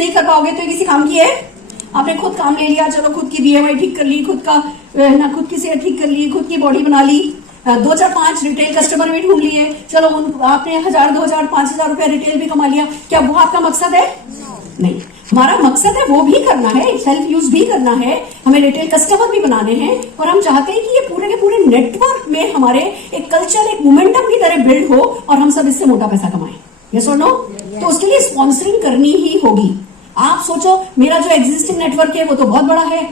नहीं कर पाओगे तो ये किसी काम की है? आपने खुद काम ले लिया, चलो खुद की बीएमआई ठीक कर ली, खुद का ना खुद की सेहत ठीक कर ली, खुद की बॉडी बना ली, 2-4-5 रिटेल कस्टमर भी ढूंढ लिए, चलो आपने 1000, 2000, 5000 रुपया रिटेल भी कमा लिया। क्या वो आपका मकसद है? नहीं, हमारा मकसद है वो भी करना है, सेल्फ यूज भी करना है, हमें रिटेल कस्टमर भी बनाने हैं और हम चाहते हैं कि ये पूरे के पूरे नेटवर्क में हमारे एक कल्चर, एक मोमेंटम की तरह बिल्ड हो और हम सब इससे मोटा पैसा कमाएं। यस और नो? तो उसके लिए स्पॉन्सरिंग करनी ही होगी। आप सोचो, मेरा जो एग्जिस्टिंग नेटवर्क है वो तो बहुत बड़ा है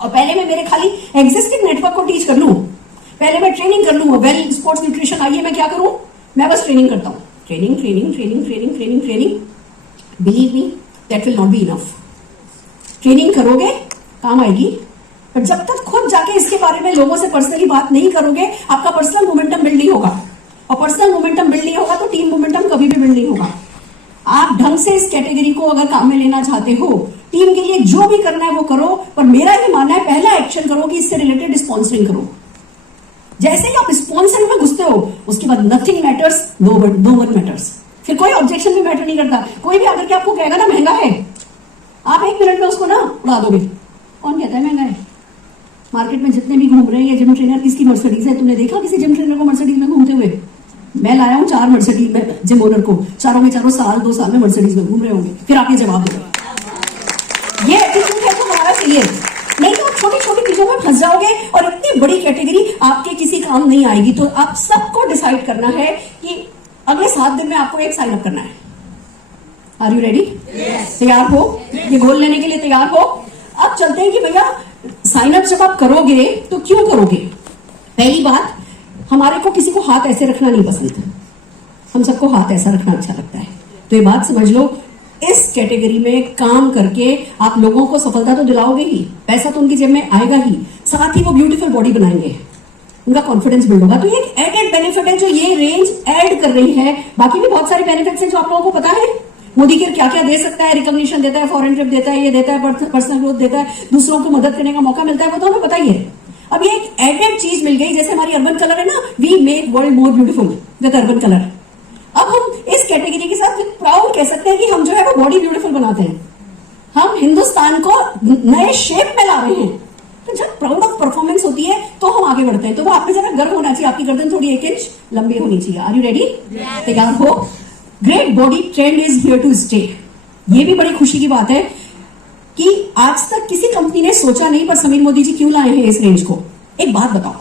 और पहले मैं मेरे खाली एग्जिस्टिंग नेटवर्क को टीच कर लूं, पहले मैं ट्रेनिंग कर लूं, वेल स्पोर्ट्स न्यूट्रिशन आइए, मैं क्या करूं? मैं बस ट्रेनिंग करता हूं, training training training training training training. Believe me, that will not be enough. Training करोगे, काम आएगी, पर जब तक खुद जाके इसके बारे में लोगों से पर्सनली बात नहीं करोगे, आपका पर्सनल मोमेंटम बिल्ड नहीं होगा और पर्सनल मोमेंटम बिल्ड नहीं होगा तो टीम मोमेंटम कभी भी बिल्ड नहीं होगा। आप ढंग से इस कैटेगरी को अगर काम में लेना चाहते हो, टीम के लिए जो भी करना है वो करो, पर मेरा ये मानना है पहला एक्शन करो कि इससे रिलेटेड स्पॉन्सरिंग करो। जैसे ही आप स्पॉन्सरिंग में घुसते हो, उसके बाद nothing matters, no one matters. फिर कोई ऑब्जेक्शन भी मैटर नहीं करता। कोई भी आकर के आपको कहेगा ना महंगा है, आप 1 मिनट में उसको ना उड़ा दोगे। कौन कहता है महंगा है? मार्केट में जितने भी घूम रहे हैं, ये जिम ट्रेनर किसकी मर्सिडीज है? तुमने देखा किसी जिम ट्रेनर को मर्सिडीज में घूमते हुए? मैं लाया हूं 4 मर्सिडीज में जिम ओनर को, चारों में चारों साल 2 साल में मर्सिडीज में घूम रहे होंगे। फिर आप ये जवाब दोगे। ये एटीट्यूड है तो हमारा चाहिए, नहीं तो आप छोटी छोटी चीजों में फंस जाओगे और इतनी बड़ी कैटेगरी आपके किसी काम नहीं आएगी। तो आप सबको डिसाइड करना है कि अगले 7 दिन में आपको एक साइन अप करना है। Are you ready? तैयार हो? ये गोल लेने के लिए तैयार हो? अब चलते हैं कि भैया साइन अप जब आप करोगे तो क्यों करोगे? पहली बात, हमारे को किसी को हाथ ऐसे रखना नहीं पसंद, हम सबको हाथ ऐसा रखना अच्छा लगता है। तो ये बात समझ लो, इस कैटेगरी में काम करके आप लोगों को सफलता तो दिलाओगे ही, पैसा तो उनकी जेब में आएगा ही, साथ ही वो ब्यूटीफुल बॉडी बनाएंगे, उनका कॉन्फिडेंस बिल्ड होगा। तो ये एक एडेड बेनिफिट है जो ये रेंज ऐड कर रही है। बाकी भी बहुत सारे बेनिफिट्स हैं जो आप लोगों को पता है। मोदी केयर क्या क्या दे सकता है, रिकॉग्निशन देता है, फॉरेन ट्रिप देता है, ये देता है, पर्सनल ग्रोथ देता है, दूसरों को मदद करने का मौका मिलता है, वो तो हमें पता ही है। अब ये एक एडेड चीज मिल गई, जैसे हमारी अर्बन कलर है ना, we make world more beautiful with urban colour. अब हम इस कैटेगरी के साथ प्राउड कह सकते हैं कि हम जो है वो बॉडी ब्यूटीफुल बनाते हैं, हम हिंदुस्तान को नए शेप में ला रहे हैं। तो जब प्राउड ऑफ परफॉर्मेंस होती है तो हम आगे बढ़ते हैं। तो वो आप में जरा गर्व होना चाहिए, आपकी गर्दन थोड़ी 1 इंच लंबी होनी चाहिए। Are you ready? तैयार हो? Great body trend is here to stay. ये भी बड़ी खुशी की बात है कि आज तक किसी कंपनी ने सोचा नहीं, पर समीर मोदी जी क्यों लाए हैं इस रेंज को। एक बात बताओ,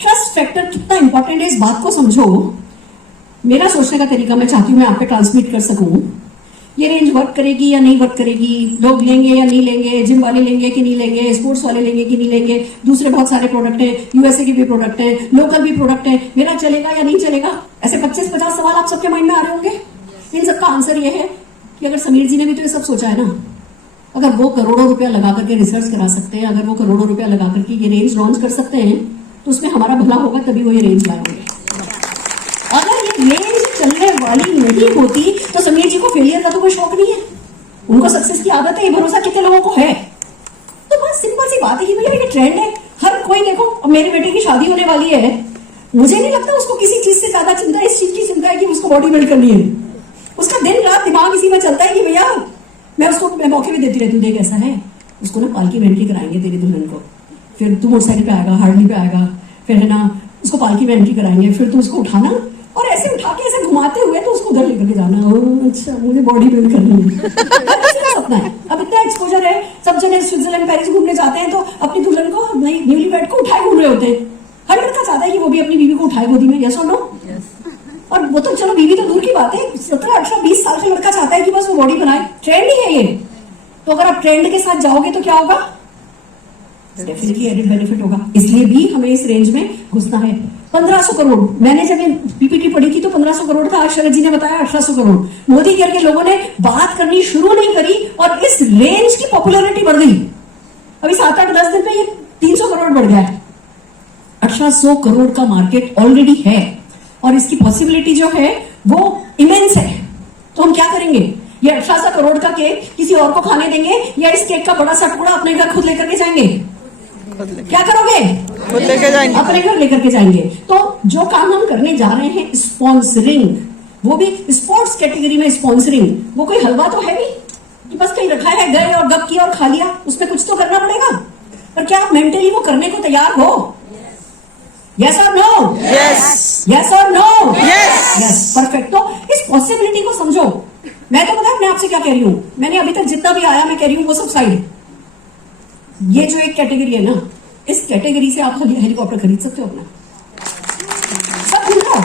ट्रस्ट फैक्टर कितना इंपॉर्टेंट है, इस बात को समझो। मेरा सोचने का तरीका मैं चाहती हूं मैं आप पे ट्रांसमिट कर सकूं। ये रेंज वर्क करेगी या नहीं वर्क करेगी, लोग लेंगे या नहीं लेंगे, जिम वाले लेंगे कि नहीं लेंगे, स्पोर्ट्स वाले लेंगे कि नहीं लेंगे, दूसरे बहुत सारे प्रोडक्ट हैं, यूएसए के भी प्रोडक्ट हैं, लोकल भी प्रोडक्ट हैं, मेरा चलेगा या नहीं चलेगा, ऐसे 25-50 सवाल आप सबके माइंड में आ रहे होंगे। इन सबका आंसर ये है कि अगर समीर जी ने भी तो ये सब सोचा है ना, अगर वो करोड़ों रुपया लगा करके रिसर्च करा सकते हैं, अगर वो करोड़ों रुपया लगा करके ये रेंज लॉन्च कर सकते हैं, तो उसमें हमारा भला होगा, तभी वो ये रेंज लाए होंगे। अगर ये रेंज चलने वाली नहीं होती तो समीर जी को फेलियर का तो कोई शौक नहीं है, उनको सक्सेस की आदत है, ये भरोसा कितने लोगों को है। तो बहुत सिंपल सी बात है कि भैया ये ट्रेंड है, हर कोई देखो, अब मेरी बेटी की शादी होने वाली है, मुझे नहीं लगता उसको किसी चीज से ज्यादा चिंता इस चीज की चिंता है कि उसको बॉडी बिल्ड करनी है। उसका दिन रात दिमाग इसी में चलता है कि भैया मैं उसको मौके भी देती रहती हूँ, देख ऐसा है, उसको ना पालकी में एंट्री कराएंगे तेरी दुल्हन को, फिर तू मोटरसाइकिल पे आएगा, हार्डली पे आएगा, फिर है ना उसको पालकी में एंट्री कराएंगे, फिर तू उसको उठाना और ऐसे उठा के ऐसे घुमाते हुए तो उसको उधर लेकर के जाना। अच्छा, मुझे बॉडी बिल्ड करनी है। सपना है, अब इतना एक्सपोजर है, सब जने स्विट्जरलैंड पेरिस घूमने जाते हैं तो अपनी दुल्हन को, न्यूली वेड को उठाए घूम रहे होते हैं। हर लड़का चाहता है कि वो भी अपनी बीवी को उठाए गोदी में। यस और नो? और वो तो चलो बीवी तो दूर की बात है, 17, 18, 20 साल का लड़का चाहता है कि बस वो बॉडी बनाए। ट्रेंड ही है ये। तो अगर आप ट्रेंड के साथ जाओगे तो क्या होगा? डेफिनेटली एडेड बेनिफिट होगा। इसलिए भी हमें इस रेंज में घुसना है। 1500 करोड़, मैंने जब पीपीटी पढ़ी थी तो 1500 करोड़ था, शरद जी ने बताया 1800 करोड़। मोदी केयर के लोगों ने बात करनी शुरू नहीं करी और इस रेंज की पॉपुलैरिटी बढ़ गई। अभी 7-8-10 दिन में ये 300 करोड़ बढ़ गया है। 1800 करोड़ का मार्केट ऑलरेडी है और इसकी पॉसिबिलिटी जो है वो इमेंस है। तो हम क्या करेंगे? ये 1800 करोड़ का केक किसी और को खाने देंगे या इस केक का बड़ा सा टुकड़ा अपने घर खुद लेकर के जाएंगे? क्या करोगे? खुद लेकर जाएंगे, अपने घर लेकर के जाएंगे। तो जो काम हम करने जा रहे हैं, स्पॉन्सरिंग, वो भी स्पोर्ट्स कैटेगरी में स्पॉन्सरिंग, वो कोई हलवा तो है नहीं। कि बस कहीं रखा है, गए और गप किया और खा लिया? उसमें कुछ तो करना पड़ेगा। पर क्या आप मेंटली वो करने को तैयार हो? यस और नो? यस। यस और नो? यस। Yes, perfect. तो इस पॉसिबिलिटी को समझो। मैं तो पता है अपने आपसे क्या कह रही हूं, मैंने अभी तक जितना भी आया मैं कह रही हूं वो सब साइड। ये जो एक कैटेगरी है ना, इस कैटेगरी से आप हेलीकॉप्टर खरीद सकते हो अपना, सब भूल जाओ।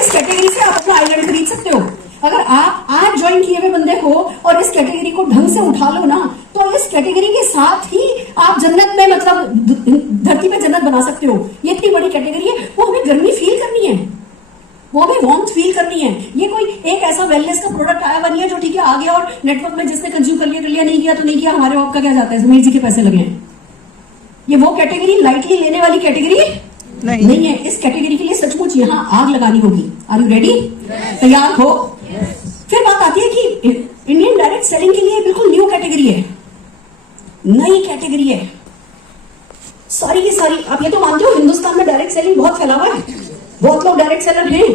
इस कैटेगरी से आप अपना आइलैंड खरीद सकते हो। अगर आप आज ज्वाइन किए हुए बंदे हो और इस कैटेगरी को ढंग से उठा लो ना, तो इस कैटेगरी के साथ ही आप जन्नत में, मतलब धरती पे जन्नत बना सकते हो। ये इतनी बड़ी कैटेगरी है। वो हमें गर्मी फील करनी है, वो हमें वार्मथ फील करनी है। ये कोई एक ऐसा वेलनेस का प्रोडक्ट आया हुआ नहीं है जो ठीक है आ गया और नेटवर्क में जिसने कंज्यूम कर लिया, नहीं किया तो नहीं किया, हमारे आपका क्या जाता है, समीर जी के पैसे लगे हैं। ये वो कैटेगरी लाइटली लेने वाली कैटेगरी नहीं है। इस कैटेगरी के लिए सचमुच यहां आग लगानी होगी। Are you ready? तैयार हो? फिर बात आती है कि इंडियन डायरेक्ट सेलिंग के लिए बिल्कुल न्यू कैटेगरी है, नई कैटेगरी है, सारी की सारी। आप ये तो मानते हो हिंदुस्तान में डायरेक्ट सेलिंग बहुत फैला हुआ है, बहुत लोग डायरेक्ट सेलर हैं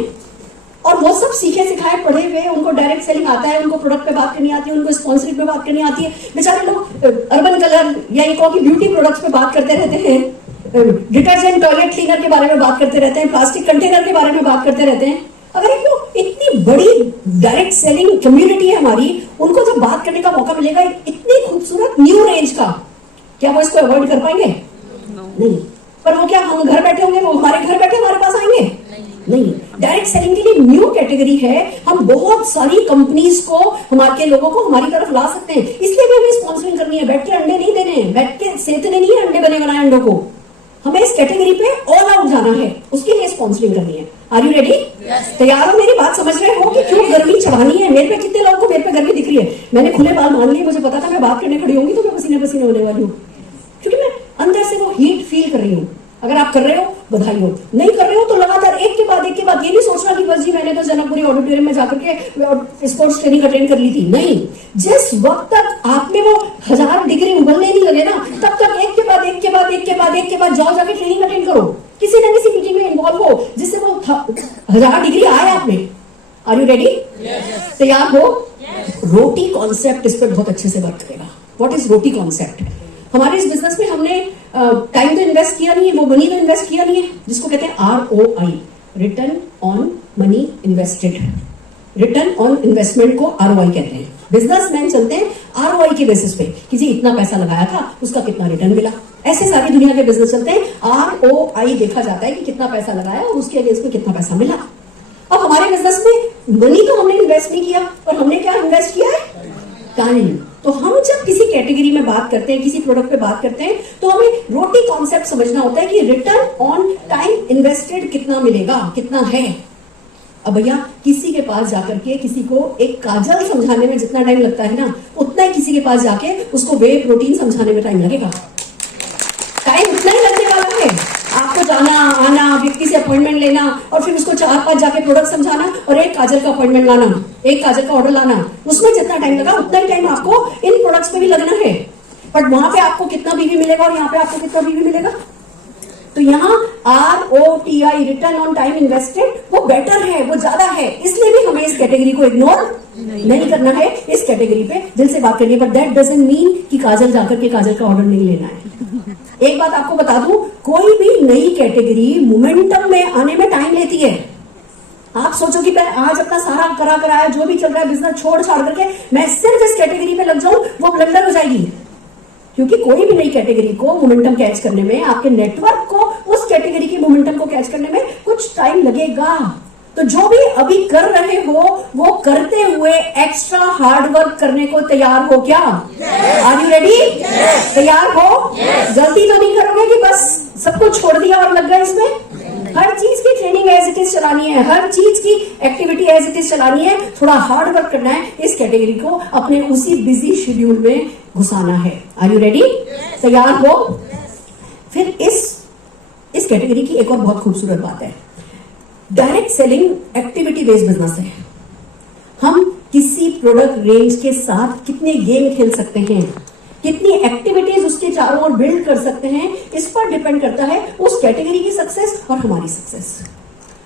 और वो सब सीखे सिखाए पढ़े हुए, उनको डायरेक्ट सेलिंग आता है, उनको प्रोडक्ट पे बात करनी आती है, उनको स्पॉन्सरिंग पे बात करनी आती है। बेचारे लोग अर्बन कलर या एक और की ब्यूटी प्रोडक्ट्स पे बात करते रहते हैं, डिटर्जेंट टॉयलेट क्लीनर के बारे में बात करते रहते हैं, प्लास्टिक कंटेनर के बारे में बात करते रहते हैं। अगर इतनी बड़ी डायरेक्ट सेलिंग कम्युनिटी है हमारी, उनको जब बात करने का मौका मिलेगा इतनी खूबसूरत न्यू रेंज का, क्या वो इसको अवॉइड कर पाएंगे? नहीं। पर वो क्या हम घर बैठे होंगे, वो हमारे घर बैठे हमारे पास आएंगे? नहीं। डायरेक्ट सेलिंग के लिए न्यू कैटेगरी है। हम बहुत सारी कंपनीज को, हमारे लोगों को हमारी तरफ ला सकते हैं। इसलिए भी हमें स्पॉन्सरिंग करनी है। बैठ के अंडे नहीं देने हैं, बैठ के सेतने नहीं है अंडे बने बनाए अंडों को। हमें इस कैटेगरी पे ऑल आउट जाना है, उसके लिए स्पॉन्सरिंग करनी है। Are you ready? तैयार हो? मेरी बात समझ रहे हो कि क्यों गर्मी चढ़ानी है? मेरे पे कितने लोगों को मेरे पे गर्मी दिख रही है? मैंने खुले बाल मान लिए, मुझे पता था मैं बात करने खड़ी होंगी तो मैं पसीने पसीने होने वाली हूँ, क्योंकि मैं अंदर से वो हीट फील कर रही हूँ। अगर आप कर रहे हो बधाई हो, नहीं कर रहे हो तो लगातार एक के बाद ये नहीं सोचना कि बस जी मैंने तो जनकपुरी ऑडिटोरियम में जाकर के स्पोर्ट्स ट्रेनिंग अटेंड कर ली थी। नहीं, जिस वक्त तक आप में वो 1000 डिग्री उबलने नहीं लगे ना, तब तक एक के बाद जाओ, जाके ट्रेनिंग अटेंड करो, किसी न किसी मीटिंग में इन्वॉल्व हो, जिससे वो 1000 डिग्री आए आप में। Are you ready? तैयार हो? रोटी कॉन्सेप्ट इस पर बहुत अच्छे से वर्क करेगा। What is roti concept? हमारे इस बिजनेस में हमने टाइम तो इन्वेस्ट किया नहीं है, वो मनी तो इन्वेस्ट किया नहीं है, जिसको कहते हैं ROI, return on money invested. Return on investment को ROI कहते हैं। बिजनेसमैन चलते हैं ROI के बेसिस पे कि जी इतना पैसा लगाया था, उसका कितना रिटर्न मिला। ऐसे सारी दुनिया के बिजनेस चलते हैं। ROI देखा जाता है कि कितना पैसा लगाया और उसके अगेंस्ट में कितना पैसा मिला। अब हमारे बिजनेस में मनी तो हमने इन्वेस्ट नहीं किया, और हमने क्या इन्वेस्ट किया है? टाइम। तो हम जब किसी कैटेगरी में बात करते हैं, किसी प्रोडक्ट पे बात करते हैं, तो हमें रोटी कॉन्सेप्ट समझना होता है कि रिटर्न ऑन टाइम इन्वेस्टेड कितना मिलेगा, कितना है। अब भैया किसी के पास जाकर के किसी को एक काजल समझाने में जितना टाइम लगता है ना, उतना ही किसी के पास जाके उसको वे प्रोटीन समझाने में टाइम लगेगा। टाइम उतना ही लगने वाला है। आपको जाना आना, व्यक्ति से अपॉइंटमेंट लेना, और फिर उसको 4-5 जाके प्रोडक्ट समझाना, और एक काजल का अपॉइंटमेंट लाना, एक काजल का ऑर्डर लाना, उसमें जितना टाइम लगा उतना ही टाइम आपको इन प्रोडक्ट्स पे भी लगना है। बट वहां पे आपको कितना बीवी मिलेगा और यहाँ पे आपको कितना बीवी मिलेगा? तो यहाँ ROTI, return on time invested, वो बेटर है, वो ज्यादा है। इसलिए भी हमें इस कैटेगरी को इग्नोर नहीं करना है। इस कैटेगरी पे दिल से बात करनी है। बट दैट डजंट मीन कि काजल जाकर के काजल का ऑर्डर नहीं लेना है। एक बात आपको बता दूं, कोई भी नई कैटेगरी मोमेंटम में आने में टाइम लेती है। आप सोचो कि मैं आज अपना सारा कराया जो भी चल रहा है बिजनेस छोड़ छाड़ करके मैं सिर्फ इस कैटेगरी में लग जाऊं, वो ब्लंडर हो जाएगी। क्योंकि कोई भी नई कैटेगरी को मोमेंटम कैच करने में, आपके नेटवर्क को उस कैटेगरी की मोमेंटम को कैच करने में कुछ टाइम लगेगा। तो जो भी अभी कर रहे हो वो करते हुए एक्स्ट्रा हार्ड वर्क करने को तैयार हो क्या? Are you ready? तैयार हो? गलती तो नहीं करोगे कि बस सब कुछ छोड़ दिया और लग गए इसमें। हर चीज की ट्रेनिंग एज इट इज चलानी है, हर चीज की एक्टिविटी एज इट इज चलानी है। थोड़ा हार्ड वर्क करना है, इस कैटेगरी को अपने उसी बिजी शेड्यूल में घुसाना है। Are you ready? तैयार हो? फिर इस कैटेगरी की एक और बहुत खूबसूरत बात है, direct selling activity based business है। हम किसी प्रोडक्ट रेंज के साथ कितने गेम खेल सकते हैं, कितनी एक्टिविटीज उसके चारों ओर बिल्ड कर सकते हैं, इस पर डिपेंड करता है उस कैटेगरी की सक्सेस और हमारी सक्सेस।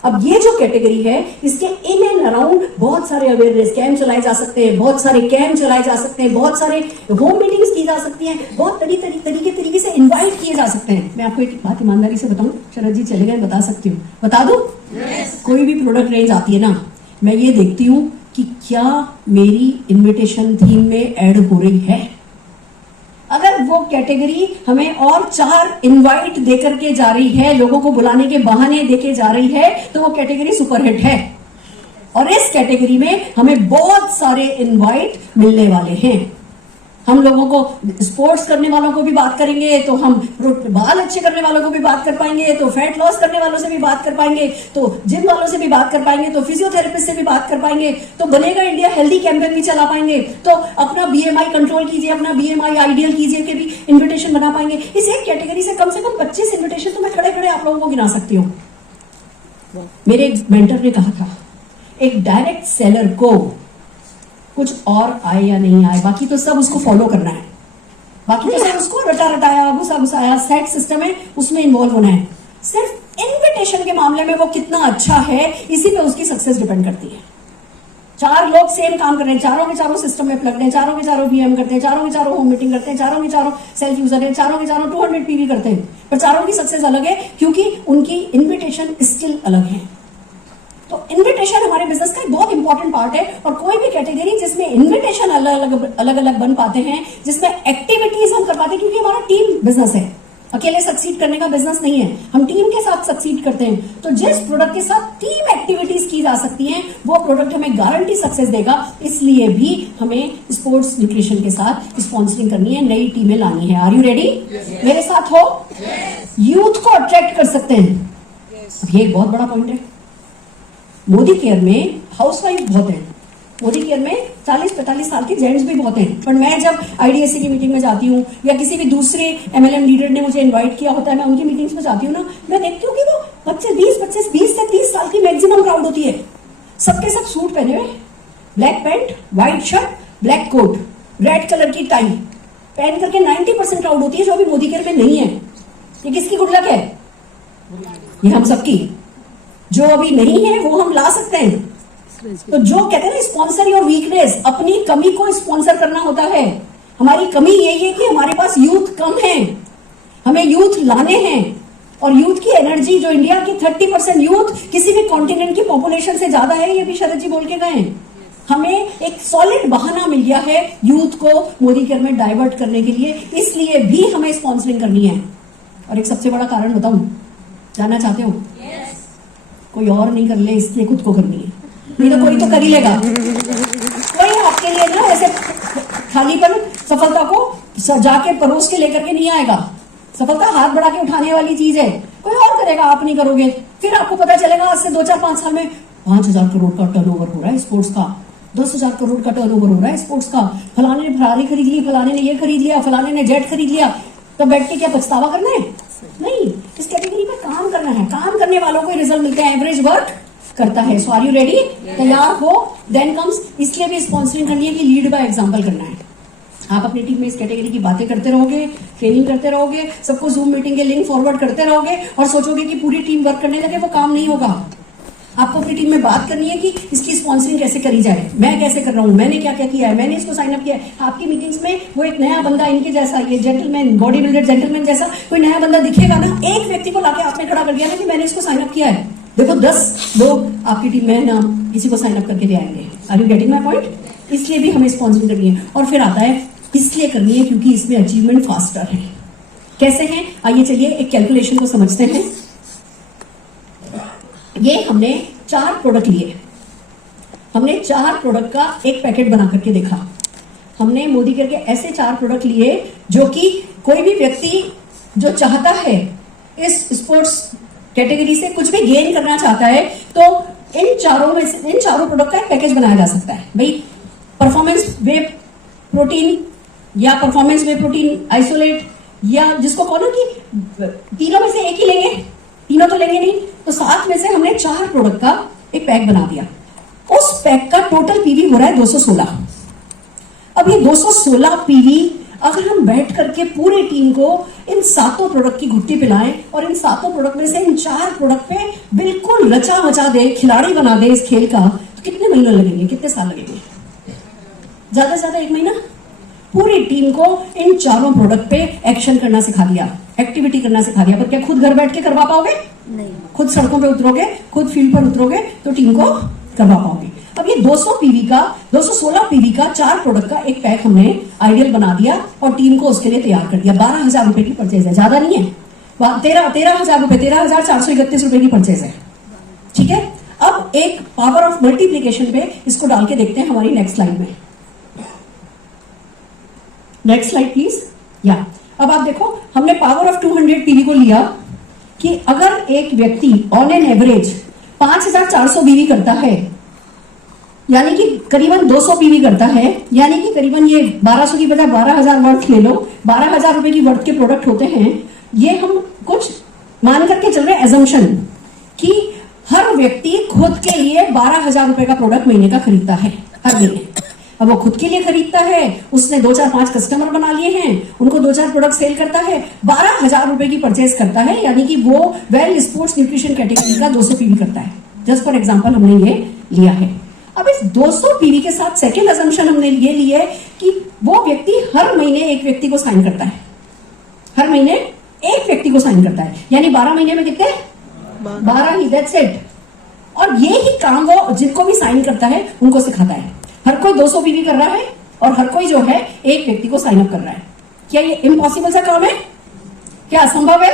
अब ये जो कैटेगरी है, इसके इन एंड अराउंड बहुत सारे अवेयरनेस कैंप चलाए जा सकते हैं, बहुत सारे कैंप चलाए जा सकते हैं, बहुत सारे होम मीटिंग्स की जा सकती हैं, बहुत तरीके से इनवाइट किए जा सकते हैं। मैं आपको एक बात ईमानदारी से बताऊं, शरद जी चले गए, बता सकती हूँ, बता दूं? कोई भी प्रोडक्ट रेंज आती है ना, मैं ये देखती हूँ कि क्या मेरी इन्विटेशन थीम में ऐड हो रही है। अगर वो कैटेगरी हमें और 4 इनवाइट देकर के जा रही है, लोगों को बुलाने के बहाने देके जा रही है, तो वो कैटेगरी सुपरहिट है। और इस कैटेगरी में हमें बहुत सारे इनवाइट मिलने वाले हैं। हम लोगों को स्पोर्ट्स करने वालों को भी बात करेंगे, तो हम बाल अच्छे करने वालों को भी बात कर पाएंगे, तो फैट लॉस करने वालों से भी बात कर पाएंगे, तो जिम वालों से भी बात कर पाएंगे, तो फिजियोथेरेपिस्ट से भी बात कर पाएंगे, तो बनेगा इंडिया हेल्दी कैंपेन भी चला पाएंगे, तो अपना बीएमआई कंट्रोल कीजिए, अपना बीएमआई आइडियल कीजिए के भी इन्विटेशन बना पाएंगे। इस एक कैटेगरी से कम 25 इन्विटेशन तो मैं खड़े खड़े आप लोगों को गिना सकती हूँ। मेरे एक मेंटर ने कहा था, एक डायरेक्ट सेलर को कुछ और आए या नहीं आए, बाकी तो सब उसको फॉलो करना है, बाकी तो सब उसको रटाया घुसाया सेट सिस्टम है, उसमें इन्वॉल्व होना है। सिर्फ इन्विटेशन के मामले में वो कितना अच्छा है, इसी पे उसकी सक्सेस डिपेंड करती है। 4 लोग सेम काम कर रहे हैं, चारों के चारों सिस्टम में प्लग हैं, चारों के चारों वीएम करते हैं, चारों के चारों होम मीटिंग करते हैं, चारों के चारों सेल्फ यूजर हैं, चारों के चारों 200 पीवी करते हैं, पर चारों की सक्सेस अलग है क्योंकि उनकी इन्विटेशन स्किल अलग है। तो इन्विटेशन हमारे बिजनेस का एक बहुत इंपॉर्टेंट पार्ट है। और कोई भी कैटेगरी जिसमें इन्विटेशन अलग अलग बन पाते हैं, जिसमें एक्टिविटीज हम कर पाते हैं, क्योंकि हमारा टीम बिजनेस है, अकेले सक्सीड करने का बिजनेस नहीं है, हम टीम के साथ सक्सीड करते हैं। तो जिस प्रोडक्ट के साथ टीम एक्टिविटीज की जा सकती हैं, वो प्रोडक्ट हमें गारंटी सक्सेस देगा। इसलिए भी हमें स्पोर्ट्स न्यूट्रिशन के साथ स्पॉन्सरिंग करनी है, नई टीमें लानी है। Are you ready? मेरे साथ हो? यूथ को अट्रैक्ट कर सकते हैं। अब ये एक बहुत बड़ा पॉइंट है। मोदी केयर में हाउसवाइफ बहुत है, मोदी केयर में 40-45 साल के जेंट्स भी बहुत हैं। पर मैं जब आईडीएससी की मीटिंग में जाती हूँ या किसी भी दूसरे एमएलएम लीडर ने मुझे इनवाइट किया होता है, मैं उनकी मीटिंग्स में जाती हूँ ना, मैं देखती हूँ कि वो बच्चे 20 से 30 साल की मैक्सिमम क्राउड होती है। सबके सब सूट पहने हुए, black pant, white shirt, black coat, red colour की टाई पहन करके 90% क्राउड होती है, जो अभी मोदी केयर में नहीं है। ये किसकी गुड लक है? ये हम सबकी। जो अभी नहीं है वो हम ला सकते हैं। तो जो कहते हैं ना, स्पॉन्सर योर वीकनेस, अपनी कमी को स्पॉन्सर करना होता है। हमारी कमी यही है कि हमारे पास यूथ कम है, हमें यूथ लाने हैं। और यूथ की एनर्जी, जो इंडिया की 30% यूथ किसी भी कॉन्टिनेंट की पॉपुलेशन से ज्यादा है, ये भी शरद जी बोल के गए। हमें एक सॉलिड बहाना मिल गया है यूथ को मोदी केयर में डाइवर्ट करने के लिए, इसलिए भी हमें स्पॉन्सरिंग करनी है। और एक सबसे बड़ा कारण बताऊं, जानना चाहते हो? कोई और नहीं कर ले, इसलिए खुद को करनी है, नहीं तो कोई तो कर ही लेगा। कोई आपके लिए ना ऐसे खाली पर सफलता को जाके परोस के लेकर के नहीं आएगा। सफलता हाथ बढ़ा के उठाने वाली चीज है, कोई और करेगा, आप नहीं करोगे। फिर आपको पता चलेगा आज से 2-4-5 साल में 5,000 करोड़ का टर्नओवर हो रहा है स्पोर्ट्स का, 10,000 करोड़ का टर्नओवर हो रहा है स्पोर्ट्स का, फलाने ने फरारी खरीद ली, फलाने ने ये खरीद लिया, फलाने ने जेट खरीद लिया। तो बैठ के क्या पछतावा करना है? नहीं, इस कैटेगरी पे काम करना है। काम करने वालों को रिजल्ट मिलते हैं, एवरेज वर्क करता है। सो आर यू रेडी? तैयार हो? देन कम्स, इसलिए भी स्पॉन्सरिंग करनी है कि लीड बाय एग्जांपल करना है। आप अपनी टीम में इस कैटेगरी की बातें करते रहोगे, ट्रेनिंग करते रहोगे, सबको जूम मीटिंग के लिंक फॉरवर्ड करते रहोगे और सोचोगे कि पूरी टीम वर्क करने लगे, वो काम नहीं होगा। आपको अपनी टीम में बात करनी है कि इसकी स्पॉन्सरिंग कैसे करी जाए, मैं कैसे कर रहा हूं, मैंने क्या क्या किया है, मैंने इसको साइन अप किया है। आपकी मीटिंग्स में वो एक नया बंदा, इनके जैसा, ये जेंटलमैन, बॉडी बिल्डर जेंटलमैन जैसा कोई नया बंदा दिखेगा ना, एक व्यक्ति को लाके आपने खड़ा कर दिया ना कि मैंने इसको साइन अप किया है, देखो 10 लोग आपकी टीम में ना इसी को साइन अप करके ले आएंगे। Are you getting my point? इसलिए भी हमें स्पॉन्सरिंग करनी है। और फिर आता है, इसलिए करनी है क्योंकि इसमें अचीवमेंट फास्टर है। कैसे है? आइए चलिए एक कैलकुलेशन को समझते हैं। ये हमने 4 प्रोडक्ट लिए, हमने 4 प्रोडक्ट का एक पैकेट बना करके देखा। हमने मोदी केयर के ऐसे 4 प्रोडक्ट लिए जो कि कोई भी व्यक्ति जो चाहता है इस स्पोर्ट्स कैटेगरी से कुछ भी गेन करना चाहता है, तो इन चारों प्रोडक्ट का एक पैकेज बनाया जा सकता है। भाई, परफॉर्मेंस वे प्रोटीन या परफॉर्मेंस वे प्रोटीन आइसोलेट, या जिसको कहो कि तीनों में से एक ही लेंगे, तीनों तो लेंगे नहीं, तो साथ में से हमने 4 प्रोडक्ट का एक पैक बना दिया। उस पैक का टोटल पीवी हो रहा है 216। अब ये 216 पीवी अगर हम बैठ करके पूरी टीम को इन 7 प्रोडक्ट की घुट्टी पिलाएं और इन 7 प्रोडक्ट में से इन 4 प्रोडक्ट पे बिल्कुल रचा बचा दे, खिलाड़ी बना दे इस खेल का, तो कितने महीने लगेंगे, कितने साल लगेंगे? ज्यादा से ज्यादा 1 महीना। पूरी टीम को इन 4 प्रोडक्ट पे एक्शन करना सिखा दिया, एक्टिविटी करना सिखा दिया। पर क्या खुद घर बैठ के करवा पाओगे? नहीं। खुद सड़कों पे उतरोगे, खुद फील्ड पर उतरोगे तो टीम को करवा पाओगे। अब ये 216 पीवी का 4 प्रोडक्ट का एक पैक हमने आइडियल बना दिया और टीम को उसके लिए तैयार कर दिया। 12,000 रुपए की परचेज है, ज्यादा नहीं है। 13,000 रुपए, 13,431 रुपए की परचेज है। ठीक है, अब एक पावर ऑफ मल्टीप्लीकेशन पे इसको डाल के देखते हैं हमारी नेक्स्ट स्लाइड में। Next slide please. या अब आप देखो, हमने पावर ऑफ 200 पीवी को लिया कि अगर एक व्यक्ति ऑन एन एवरेज 5,400 पीवी करता है, यानी कि करीबन 200 पीवी करता है, यानी कि करीबन ये 1200 की बजाय 12,000 वर्थ ले लो, 12,000 रुपए की वर्थ के प्रोडक्ट होते हैं। ये हम कुछ मान करके चल रहे एजम्पशन कि हर व्यक्ति खुद के लिए 12,000 रुपए का प्रोडक्ट महीने का खरीदता है, हर महीने। अब वो खुद के लिए खरीदता है, उसने 2-4-5 कस्टमर बना लिए हैं, उनको 2-4 प्रोडक्ट सेल करता है, 12,000 रुपए की परचेज करता है, यानी कि वो वेल स्पोर्ट्स न्यूट्रिशन कैटेगरी का 200 पीवी करता है। जस्ट फॉर एग्जांपल हमने ये लिया है। अब इस 200 पीवी के साथ सेकंड असम्पशन हमने ये लिए कि वो व्यक्ति हर महीने एक व्यक्ति को साइन करता है, हर महीने एक व्यक्ति को साइन करता है, यानी 12 महीने में कितने? 12 ही, दैट्स इट। और ये ही काम वो जिनको भी साइन करता है उनको सिखाता है। हर कोई 200 पीवी कर रहा है और हर कोई जो है एक व्यक्ति को साइन अप कर रहा है। क्या ये इम्पॉसिबल सा काम है? क्या असंभव है?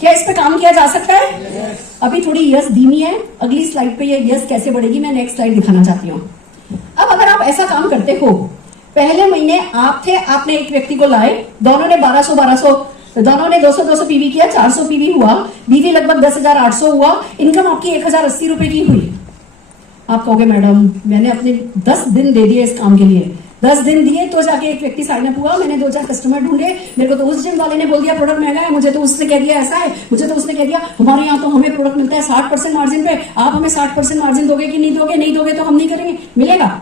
क्या इस पे काम किया जा सकता है? अभी थोड़ी यस धीमी है, अगली स्लाइड पे ये यस कैसे बढ़ेगी मैं नेक्स्ट स्लाइड दिखाना चाहती हूँ। अब अगर आप ऐसा काम करते हो, पहले महीने आप थे, आपने एक व्यक्ति को लाए, दोनों ने 1200 दोनों ने 200 पीवी किया, 400 पीवी हुआ, बीवी लगभग 10,800 हुआ, इनकम आपकी 1,080 रुपए की हुई। आप कहोगे मैडम मैंने अपने 10 दिन दे दिए इस काम के लिए, 10 दिन दिए तो जाके एक व्यक्ति साइन अप हुआ, मैंने 2-4 कस्टमर ढूंढे, मेरे को तो उस जिम वाले ने बोल दिया प्रोडक्ट महंगा है, मुझे तो उसने कह दिया ऐसा है, मुझे तो उसने कह दिया हमारे यहाँ तो हमें प्रोडक्ट मिलता है 60% मार्जिन पे, आप हमें 60% मार्जिन दोगे कि नहीं दोगे? नहीं दोगे तो हम नहीं करेंगे। मिलेगा।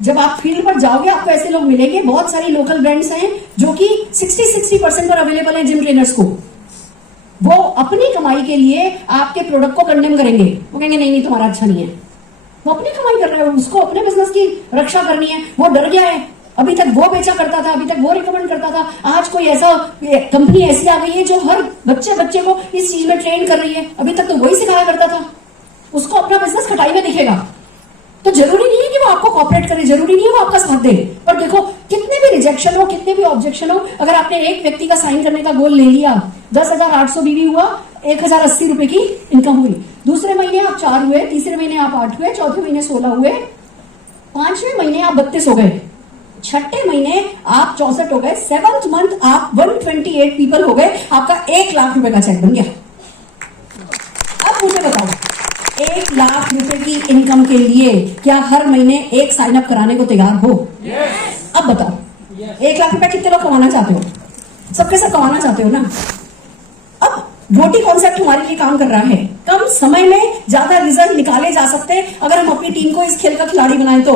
जब आप फील्ड पर जाओगे आपको ऐसे लोग मिलेंगे। बहुत सारी लोकल ब्रांड्स हैं जो कि 60% पर अवेलेबल है जिम ट्रेनर्स को। वो अपनी कमाई के लिए आपके प्रोडक्ट को कंडेम करेंगे, वो कहेंगे नहीं तुम्हारा अच्छा नहीं है। वो अपनी कमाई कर रहा है, उसको अपने बिजनेस की रक्षा करनी है, वो डर गया है। अभी तक वो बेचा करता था, अभी तक वो रिकमेंड करता था, आज कोई ऐसा कंपनी ऐसी आ गई है जो हर बच्चे को इस चीज में ट्रेन कर रही है। अभी तक तो वही सिखाया करता था, उसको अपना बिजनेस खटाई में दिखेगा। तो जरूरी नहीं है कि वो आपको कॉपरेट करे, जरूरी नहीं है वो आपका साथ दे। पर देखो कितने भी रिजेक्शन हो, कितने भी ऑब्जेक्शन हो, अगर आपने एक व्यक्ति का साइन करने का गोल ले लिया, 10,800 बीवी हुआ, 1,080 रुपए की इनकम हुई। दूसरे महीने आप 4 हुए, तीसरे महीने आप 8 हुए, चौथे महीने 16 हुए, 5वें महीने आप 32 हो गए, 6ठे महीने आप 64 हो गए, 7th मंथ आप 128 पीपल हो गए, आपका 1 लाख रुपए का चेक बन गया। अब मुझे बताओ 1 लाख रुपए की इनकम के लिए क्या हर महीने एक साइन अप कराने को तैयार हो? yes. अब बताओ 1 लाख रुपए कितने लोग कमाना चाहते हो? सबके सब कमाना चाहते हो ना। अब रोटी कॉन्सेप्ट हमारे लिए काम कर रहा है। कम समय में ज्यादा रिजल्ट निकाले जा सकते हैं अगर हम अपनी टीम को इस खेल का खिलाड़ी बनाए तो।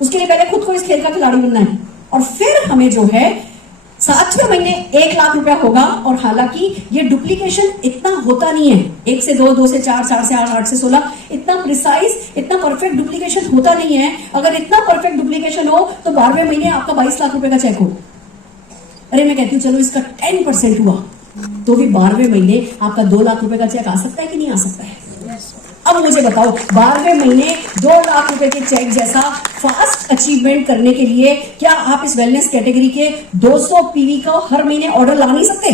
उसके लिए पहले खुद को इस खेल का खिलाड़ी बनना है और फिर हमें जो है 7वें महीने 1 लाख रुपया होगा। और हालांकि ये डुप्लीकेशन इतना होता नहीं है, 1 से 2, 2 से 4, 4 से 8, 8 से 16, इतना प्रिसाइज, इतना परफेक्ट डुप्लीकेशन होता नहीं है। अगर इतना परफेक्ट डुप्लीकेशन हो तो 12वें महीने आपका 22 लाख रुपए का चेक हो। अरे मैं कहती हूँ चलो इसका 10% हुआ तो भी 12वें महीने आपका 2 लाख रुपए का चेक आ सकता है कि नहीं आ सकता है? अब मुझे बताओ 12वें महीने 2 लाख रुपए के चेक जैसा फास्ट अचीवमेंट करने के लिए क्या आप इस वेलनेस कैटेगरी के 200 पीवी का हर महीने ऑर्डर ला नहीं सकते?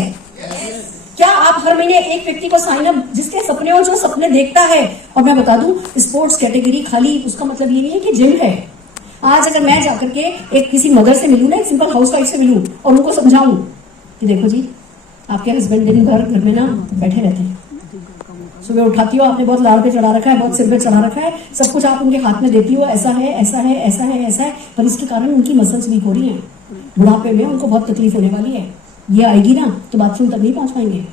क्या आप हर महीने एक व्यक्ति को साइन अप, जिसके सपने हो, जो सपने देखता है। और मैं बता दूं स्पोर्ट्स कैटेगरी खाली उसका मतलब ये नहीं है कि जिम है। आज अगर मैं जाकर के एक किसी मदर से मिलूं ना, एक सिंपल हाउस वाइफ से मिलूं और उनको समझाऊं कि देखो जी आपके हस्बैंड दिन भर घर में ना बैठे रहते हैं, सुबह उठाती हो आपने बहुत लाड़ पे चढ़ा रखा है, बहुत सिर पे चढ़ा रखा है, सब कुछ आप उनके हाथ में देती हो, ऐसा है ऐसा है ऐसा है ऐसा है, पर इसके कारण उनकी मसल्स वीक हो रही हैं, बुढ़ापे में उनको बहुत तकलीफ होने वाली है, ये आएगी ना तो बाथरूम तक नहीं पहुंच पाएंगे।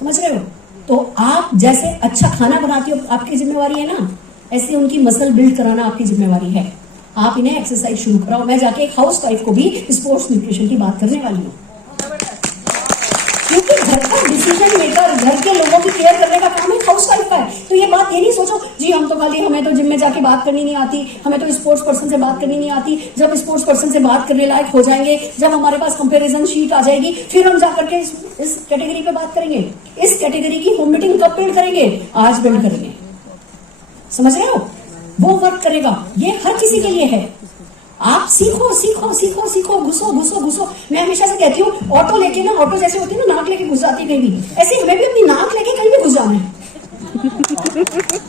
समझ रहे हो? तो आप जैसे अच्छा खाना बनाती हो आपकी जिम्मेवारी है ना, ऐसे उनकी मसल बिल्ड कराना आपकी जिम्मेवारी है। आप इन्हें एक्सरसाइज शुरू कराओ। मैं जाके एक हाउस वाइफ को भी स्पोर्ट्स न्यूट्रिशन की बात करने वाली हूँ, क्योंकि घर का डिसीजन मेकर, घर के लोगों की केयर करने का काम एक हाउस वाइफ का है। तो ये बात ये नहीं सोचो जी हम तो खाली, हमें तो जिम में जाके बात करनी नहीं आती, हमें तो स्पोर्ट्स पर्सन से बात करनी नहीं आती। जब स्पोर्ट्स पर्सन से बात करने लायक हो जाएंगे, जब हमारे पास कंपैरिजन शीट आ जाएगी, फिर हम जाकर के इस कैटेगरी पे बात करेंगे। इस कैटेगरी की होम मीटिंग कब बिल्ड करेंगे? आज बिल्ड करेंगे। समझ रहे हो? वो वर्क करेगा। ये हर किसी के लिए है। आप सीखो सीखो सीखो सीखो, घुसो घुसो घुसो। मैं हमेशा से कहती हूँ, ऑटो लेके ना, ऑटो जैसे होती है ना, नाक लेके घुस जाती है कहीं भी, ऐसे हमें भी अपनी नाक लेके कहीं भी घुस जाना है।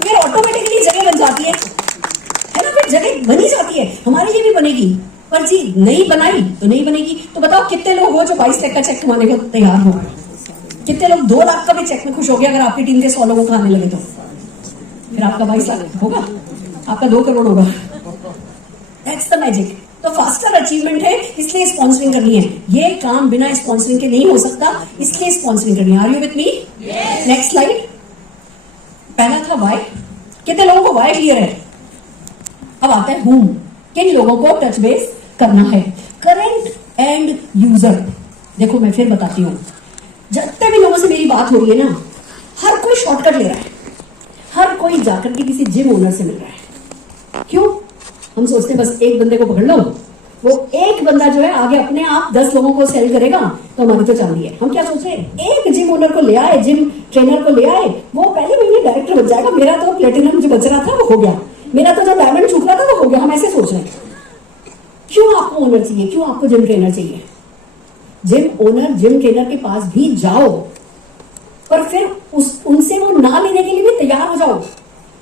फिर ऑटोमेटिकली जगह बन जाती है ना, फिर जगह बनी जाती है, हमारे लिए भी बनेगी। पर जी नहीं बनाई तो नहीं बनेगी। तो बताओ कितने लोग हो जो 22 लाख का चेक कमाने को तैयार हो? कितने लोग 2 लाख का भी चेक में खुश हो गए अगर आपकी टीम के 100 लोगों को आने लगे तो? फिर आपका 22 लाख होगा, आपका 2 करोड़ होगा। That's the magic. तो फास्टर अचीवमेंट है, इसलिए स्पॉन्सरिंग करनी है। ये काम बिना स्पॉन्सरिंग के नहीं हो सकता, इसलिए स्पॉन्सरिंग करनी है। Are you with me? Next slide. पहला था वाई। कितने लोगों को वाई क्लियर है? अब आता है हूम। किन लोगों को टच बेस करना है? Current end user. देखो मैं फिर बताती हूं, जितने भी लोगों से मेरी बात हो रही है ना, हर कोई शॉर्टकट ले रहा है, हर कोई जाकर के किसी जिम ओनर से मिल रहा है। क्यों? हम सोचते हैं बस एक बंदे को पकड़ लो, वो एक बंदा जो है आगे अपने आप 10 लोगों को सेल करेगा तो हमारी तो चांदी है। हम क्या सोच रहे हैं? एक जिम ओनर को ले आए, जिम ट्रेनर को ले आए, वो पहले महीने डायरेक्टर बन जाएगा, मेरा तो प्लेटिनम जो बच रहा था वो हो गया, मेरा तो जो डायमंड छूट रहा था वो हो गया। हम ऐसे सोच रहे हैं। क्यों आपको ओनर चाहिए? क्यों आपको जिम ट्रेनर चाहिए? जिम ओनर, जिम ट्रेनर के पास भी जाओ, पर फिर उनसे वो ना लेने के लिए भी तैयार हो जाओ।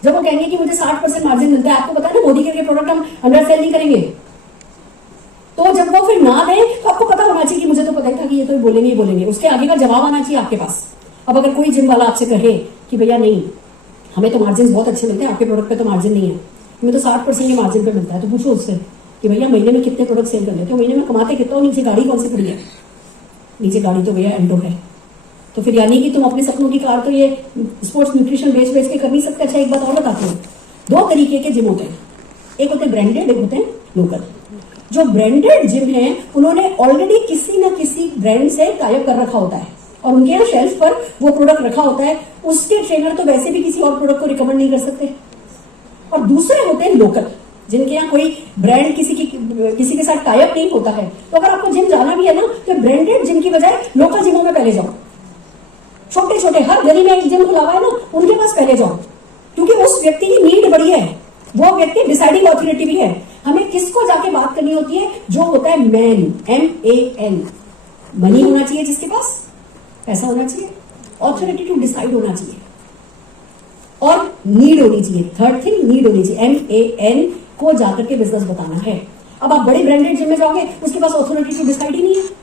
जब वो कहेंगे कि मुझे 60% मार्जिन मिलता है, आपको पता है ना मोदी के प्रोडक्ट हम अंडर सेल नहीं करेंगे, तो जब वो फिर ना दें तो आपको पता होना चाहिए कि मुझे तो पता ही था कि ये तो बोलेंगे ही बोलेंगे। उसके आगे का जवाब आना चाहिए आपके पास। अब अगर कोई जिम वाला आपसे कहे कि भैया नहीं, हमें तो मार्जिन बहुत अच्छे मिलते हैं, आपके प्रोडक्ट पे तो मार्जिन नहीं है, हमें तो 60% ही मार्जिन पे मिलता है, तो पूछो उससे कि भैया महीने में कितने प्रोडक्ट सेल कर लेते हो, महीने में कमाते कितना हो, नीचे गाड़ी कौन सी खड़ी है? नीचे गाड़ी तो भैया एंडो है। तो फिर यानी कि तुम अपने सपनों की कार तो ये स्पोर्ट्स न्यूट्रिशन बेच बेच के कर नहीं सकते। अच्छा एक बात और बताती हूँ, 2 तरीके के जिम होते हैं, एक होते हैं ब्रांडेड, एक होते हैं लोकल। जो ब्रांडेड जिम है उन्होंने ऑलरेडी किसी न किसी ब्रांड से टाई अप कर रखा होता है और उनके यहाँ शेल्फ पर वो प्रोडक्ट रखा होता है। उसके ट्रेनर तो वैसे भी किसी और प्रोडक्ट को रिकमेंड नहीं कर सकते। और दूसरे होते हैं लोकल, जिनके यहाँ कोई ब्रांड किसी के साथ टाई अप नहीं होता है। तो अगर आपको जिम जाना भी है ना, तो ब्रांडेड जिम की बजाय लोकल जिमों में पहले जाओ। छोटे छोटे हर गली में एक जिम खुला हुआ है ना, उनके पास पहले जाओ, क्योंकि उस व्यक्ति की नीड बड़ी है, वो व्यक्ति डिसाइडिंग अथॉरिटी भी है। हमें किसको जाके बात करनी होती है? जो होता है मैन, MAN। मनी होना चाहिए जिसके पास, पैसा होना चाहिए, अथॉरिटी टू डिसाइड होना चाहिए, और नीड होनी चाहिए। थर्ड थिंग, नीड होनी चाहिए। MAN को जाकर के बिजनेस बताना है। अब आप बड़े ब्रांडेड जिम में जाओगे, उसके पास अथॉरिटी टू डिसाइड ही नहीं है।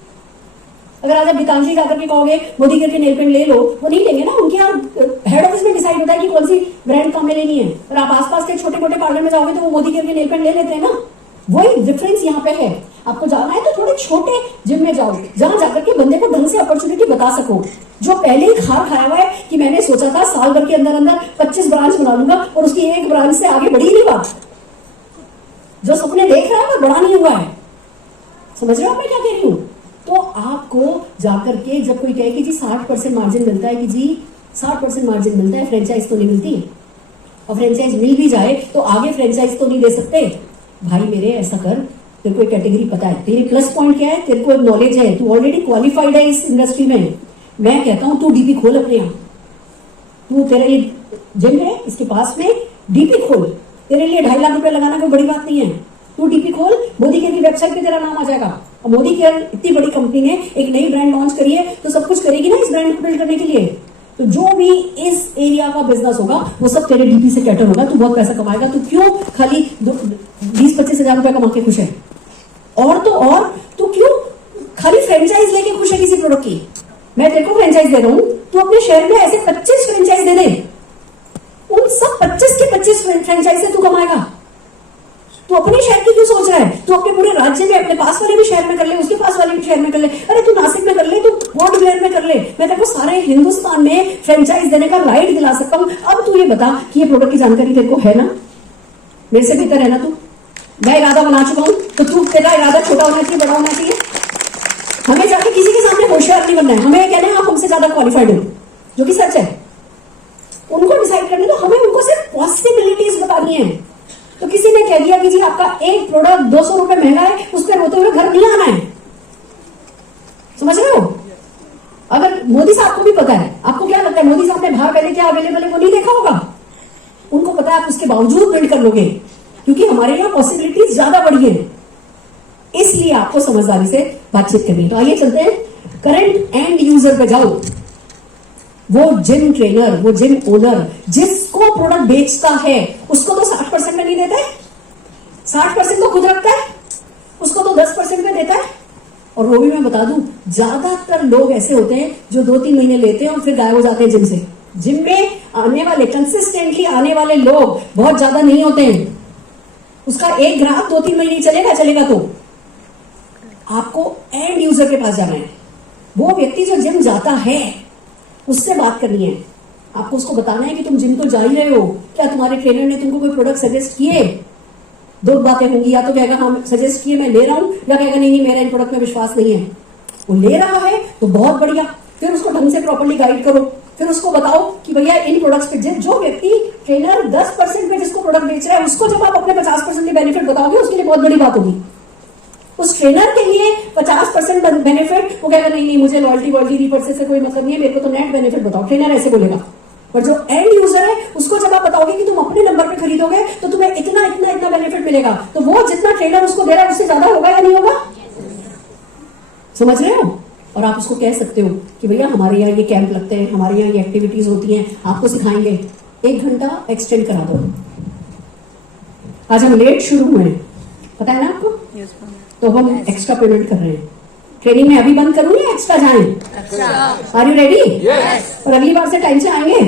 अगर आज आप गीतांजलि जाकर के कहोगे मोदी करके नेल पेंट ले लो, वो नहीं लेंगे ना। उनके यहाँ हेड ऑफिस में डिसाइड होता है कि कौन सी ब्रांड काम में लेनी है। और आप आसपास के छोटे मोटे पार्लर में जाओगे तो वो मोदी करके नेल पेंट ले लेते हैं ना। वही डिफरेंस यहाँ पे है। आपको जाना है तो थोड़े छोटे जिम में जाओ, जहां जाकर के बंदे को ढंग से अपॉर्चुनिटी बता सको। जो पहले ही खाया हुआ है कि मैंने सोचा था साल भर के अंदर अंदर 25 ब्रांच बना लूंगा, और उसकी एक ब्रांच से आगे बढ़ी नहीं बात। जो सपने देख रहा है वो बड़ा नहीं हुआ है। समझ रहे हो मैं क्या कह रही हूँ? तो आपको जाकर के जब कोई कहे कि जी 60% मार्जिन मिलता है, कि जी 60% मार्जिन मिलता है, फ्रेंचाइज तो नहीं मिलती, और फ्रेंचाइज मिल भी जाए तो आगे फ्रेंचाइज तो नहीं दे सकते। भाई मेरे ऐसा कर, तेरे को एक कैटेगरी पता है, तेरे प्लस पॉइंट क्या है, तेरे को नॉलेज है, तू ऑलरेडी क्वालिफाइड है इस इंडस्ट्री में। मैं कहता हूं तू डीपी खोल अपने यहाँ। तू तेरा ये जिम है, इसके पास में डीपी खोल। तेरे लिए 2.5 लाख रुपए लगाना कोई बड़ी बात नहीं है। तू डीपी खोल, मोदी केयर की वेबसाइट पे तेरा नाम आ जाएगा। और मोदी केयर इतनी बड़ी कंपनी ने एक नई ब्रांड लॉन्च करी है, तो सब कुछ करेगी ना इस ब्रांड को बिल्ड करने के लिए। तो जो भी इस एरिया का बिजनेस होगा वो सब तेरे डीपी से कैटर होगा। तू बहुत पैसा कमाएगा। तू क्यों खाली 20-25 हजार रुपए कमा के खुश है? और तो और तू क्यों खाली फ्रेंचाइज लेके खुश है किसी प्रोडक्ट की? मैं तेरे को फ्रेंचाइज दे रहा हूं, तू अपने शहर में ऐसे 25 फ्रेंचाइज दे दे। उन सब 25 के 25 फ्रेंचाइज से तू कमाएगा। तू अपने शहर की क्यों सोच रहा है? तू अपने पूरे राज्य में, अपने पास वाले भी शहर में कर ले, उसके पास वाले भी शहर में कर ले। अरे तू नासिक में कर ले, तू पोर्ट ब्लेयर में कर ले। मैं तेरे को सारे हिंदुस्तान में फ्रेंचाइज देने का राइट दिला सकता हूं। अब तू ये बता कि ये प्रोडक्ट की जानकारी तेरे को है ना? मेरे से बेहतर है ना तू? मैं इरादा बना चुका हूं, तो तू तेरा इरादा छोटा होना चाहिए, बड़ा होना चाहिए। हमें जाके किसी के सामने होशियार नहीं बनना है, हमें कहना है आप हमसे ज्यादा क्वालिफाइड हो, जो कि सच है। उनको डिसाइड करने दो, हमें उनको सिर्फ पॉसिबिलिटीज बतानी है। तो किसी ने कह दिया कि जी आपका एक प्रोडक्ट 200 रुपए महंगा है, उस पर रोते हुए घर नहीं आना है। समझ रहे हो? अगर मोदी साहब को भी पता है, आपको क्या लगता है मोदी साहब ने बाहर पहले क्या अवेलेबल है वो नहीं देखा होगा? उनको पता है आप उसके बावजूद बिल्ड कर लोगे, क्योंकि हमारे यहाँ पॉसिबिलिटीज ज्यादा बढ़ी है। इसलिए आपको समझदारी से बातचीत करनी है। तो आइए चलते हैं करंट एंड यूजर पे जाओ। वो जिम ट्रेनर, वो जिम ओनर जिसको प्रोडक्ट बेचता है, उसको तो 60% में नहीं देता है, 60% तो खुद रखता है, उसको तो 10% में देता है। और वो भी मैं बता दूं, ज्यादातर लोग ऐसे होते हैं जो 2-3 महीने लेते हैं और फिर गायब हो जाते हैं जिम से। जिम में आने वाले, कंसिस्टेंटली आने वाले लोग बहुत ज्यादा नहीं होते हैं। उसका एक ग्राहक 2-3 महीने चलेगा तो आपको एंड यूजर के पास जाना है। वो व्यक्ति जो जिम जाता है उससे बात करनी है। आपको उसको बताना है कि तुम जिम तो जा ही रहे हो, क्या तुम्हारे ट्रेनर ने तुमको कोई प्रोडक्ट सजेस्ट किए? 2 बातें होंगी, या तो कहेगा हाँ सजेस्ट किए मैं ले रहा हूं, या कहेगा नहीं मेरा इन प्रोडक्ट में विश्वास नहीं है। वो ले रहा है तो बहुत बढ़िया, फिर उसको ढंग से प्रॉपर्ली गाइड करो, फिर उसको बताओ कि भैया इन प्रोडक्ट्स पे जो व्यक्ति ट्रेनर 10% में जिसको प्रोडक्ट बेच रहा है, उसको जब आप अपने 50% के बेनिफिट बताओगे, उसके लिए बहुत बड़ी बात होगी। उस ट्रेनर के लिए 50% बेनिफिट, वो कहेगा नहीं मुझे लॉयल्टी रीपर्चेस से कोई मतलब नहीं है, मेरे को तो नेट बेनिफिट बताओ, ट्रेनर ऐसे बोलेगा। पर जो एंड यूजर है उसको जब आप बताओगे कि तुम अपने नंबर पे खरीदोगे तो तुम्हें इतना बेनिफिट मिलेगा, तो वो जितना ट्रेनर उसको दे रहा है उससे ज्यादा होगा या नहीं होगा? समझ रहे हो? और आप उसको कह सकते हो कि भैया हमारे यहाँ ये कैंप लगते हैं, हमारे यहाँ ये एक्टिविटीज होती हैं, आपको सिखाएंगे, 1 घंटा एक्सटेंड करा दो। आज हम लेट शुरू हुए, पता है ना आपको? तो हम एक्स्ट्रा पेमेंट कर रहे हैं। ट्रेनिंग में अभी बंद करूं या एक्स्ट्रा जाएं? Are you ready? और अगली बार से टाइम से आएंगे?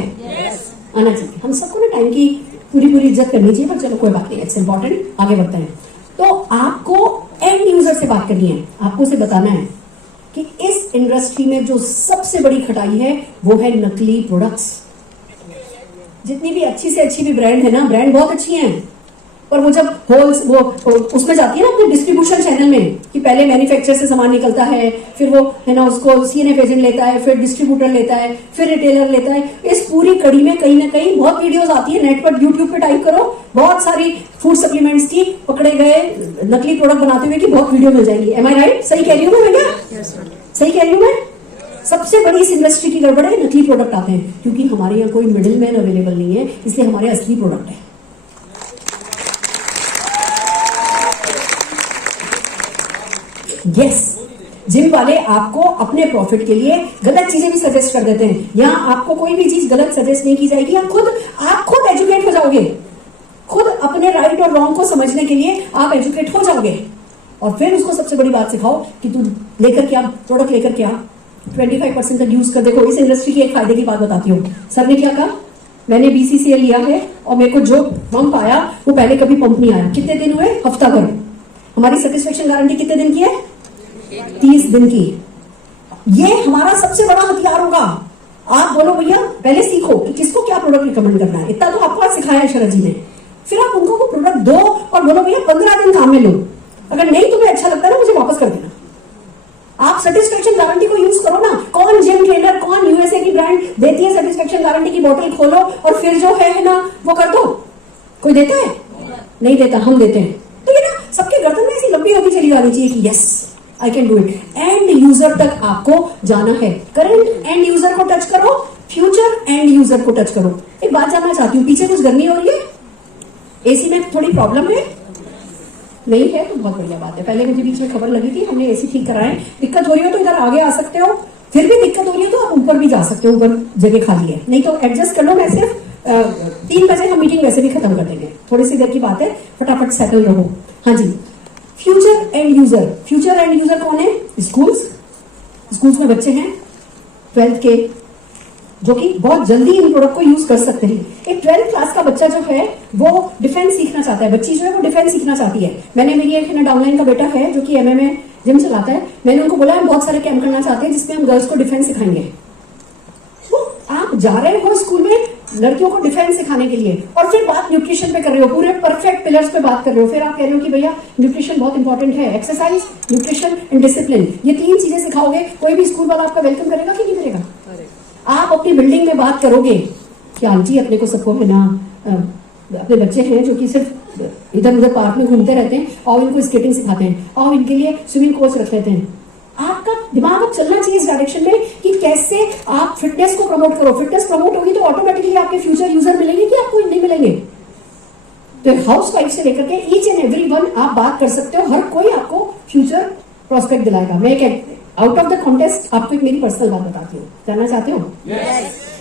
आना चाहिए। हम सबको ना टाइम की पूरी इज्जत करनी चाहिए, पर चलो कोई बात नहीं, इट्स इंपॉर्टेंट। आगे बढ़ते हैं। तो आपको एंड यूजर से बात करनी है, आपको उसे बताना है कि इस इंडस्ट्री में जो सबसे बड़ी खटाई है वो है नकली प्रोडक्ट्स। जितनी भी अच्छी से अच्छी भी ब्रांड है ना, ब्रांड बहुत अच्छी हैं, पर वो जब वो उसमें जाती है ना अपने डिस्ट्रीब्यूशन चैनल में, कि पहले मैन्युफैक्चरर से सामान निकलता है, फिर वो है ना उसको सीएनएफ एजेंट लेता है, फिर डिस्ट्रीब्यूटर लेता है, फिर रिटेलर लेता है। इस पूरी कड़ी में कहीं ना कहीं बहुत वीडियोस आती है, नेट पर यूट्यूब पे टाइप करो, बहुत सारी फूड सप्लीमेंट्स की पकड़े गए नकली प्रोडक्ट बनाते हुए की बहुत वीडियो मिल जाएंगी। एम आई राइट? सही कह रही हूँ मैं? क्या सही कह रही हूँ मैं? सबसे बड़ी इस इंडस्ट्री की गड़बड़ है, नकली प्रोडक्ट आते हैं, क्योंकि हमारे यहाँ कोई मिडिल मैन अवेलेबल नहीं है, इसलिए हमारे असली प्रोडक्ट है। यस, जिम वाले आपको अपने प्रॉफिट के लिए गलत चीजें भी सजेस्ट कर देते हैं। यहाँ आपको कोई भी चीज गलत सजेस्ट नहीं की जाएगी, आप खुद एजुकेट हो जाओगे, खुद अपने राइट और रॉन्ग को समझने के लिए आप एजुकेट हो जाओगे। और फिर उसको सबसे बड़ी बात सिखाओ कि तू लेकर क्या प्रोडक्ट लेकर क्या 25% तक यूज कर। देखो इस इंडस्ट्री की एक फायदे की बात बताती हूँ। सर ने क्या कहा, मैंने BCCL लिया है और मेरे को जो पंप आया वो पहले कभी पंप नहीं आया। कितने दिन हुए? हफ्ता भर। हमारी सेटिस्फेक्शन गारंटी कितने दिन की है? 30 दिन की। ये हमारा सबसे बड़ा हथियार होगा। आप बोलो भैया पहले सीखो कि किसको क्या प्रोडक्ट रिकमेंड करना है, इतना तो आपको आज सिखाया है शरद जी ने। फिर आप उनको वो प्रोडक्ट दो और बोलो भैया 15 दिन काम में लो, अगर नहीं तुम्हें अच्छा लगता ना मुझे वापस कर देना। आप सेटिस्फेक्शन गारंटी को यूज करो ना। कौन जिम ट्रेनर, कौन यूएसए की ब्रांड देती है सेटिस्फेक्शन गारंटी की बोतल खोलो और फिर जो है ना वो कर दो? कोई देता है? नहीं देता, हम देते हैं। तो ये ना सबके गर्दन में ऐसी लंबी होती चली जानी चाहिए कि yes I can do it. And user तक आपको जाना है। करंट एंड यूजर को टच करो, फ्यूचर एंड यूजर को टच करो। एक बात जानना चाहती हूँ, पीछे कुछ गर्मी हो रही है? एसी में थोड़ी प्रॉब्लम है? नहीं है तो बहुत बढ़िया बात है। पहले मुझे बीच में खबर लगी थी, हमने एसी ठीक कराए। दिक्कत हो रही हो तो इधर आगे आ सकते हो, फिर भी दिक्कत हो रही हो तो आप ऊपर भी जा सकते हो, ऊपर जगह खाली है, नहीं तो एडजस्ट कर लो। मैं सिर्फ 3 बजे हम मीटिंग वैसे भी खत्म कर देंगे, थोड़ी सी देर की बात है, फटाफट सेटल रहो। हाँ जी, future end user. Future end user कौन है? स्कूल्स में बच्चे हैं 12th के, जो कि बहुत जल्दी इन प्रोडक्ट को यूज कर सकते हैं। एक 12th क्लास का बच्चा जो है वो डिफेंस सीखना चाहता है, बच्ची जो है वो डिफेंस सीखना चाहती है। मैंने मेरी एक डाउनलाइन का बेटा है जो कि MMA जिम चलाता है, मैंने उनको बोला हम बहुत सारे कैंप करना चाहते हैं जिसमें हम गर्ल्स को डिफेंस सिखाएंगे। तो आप जा रहे हो स्कूल में, लड़कियों को डिफेंस सिखाने के लिए, और फिर बात न्यूट्रिशन पे कर रहे हो, पूरे परफेक्ट पिलर्स पे बात कर रहे हो, फिर आप कह रहे हो कि भैया न्यूट्रिशन बहुत इंपॉर्टेंट है, एक्सरसाइज, न्यूट्रिशन एंड डिसिप्लिन, ये 3 चीजें सिखाओगे, कोई भी स्कूल वाला आपका वेलकम करेगा कि नहीं करेगा? आप अपनी बिल्डिंग में बात करोगे कि आंटी अपने को सबको है ना, अपने बच्चे हैं जो कि सिर्फ इधर उधर पार्क में घूमते रहते हैं और इनको स्केटिंग सिखाते हैं और इनके लिए स्विमिंग कोच रख लेते हैं। आपका दिमाग अब चलना चाहिए इस डायरेक्शन में कि कैसे आप फिटनेस को प्रमोट करो। फिटनेस प्रमोट होगी तो ऑटोमेटिकली आपके फ्यूचर यूजर मिलेंगे कि आपको नहीं मिलेंगे। तो हाउस वाइफ से लेकर के ईच एंड एवरीवन आप बात कर सकते हो, हर कोई आपको फ्यूचर प्रोस्पेक्ट दिलाएगा। मैं एक आउट ऑफ द कॉन्टेस्ट आपको एक मेरी पर्सनल बात बताती हूँ, जानना चाहते हो?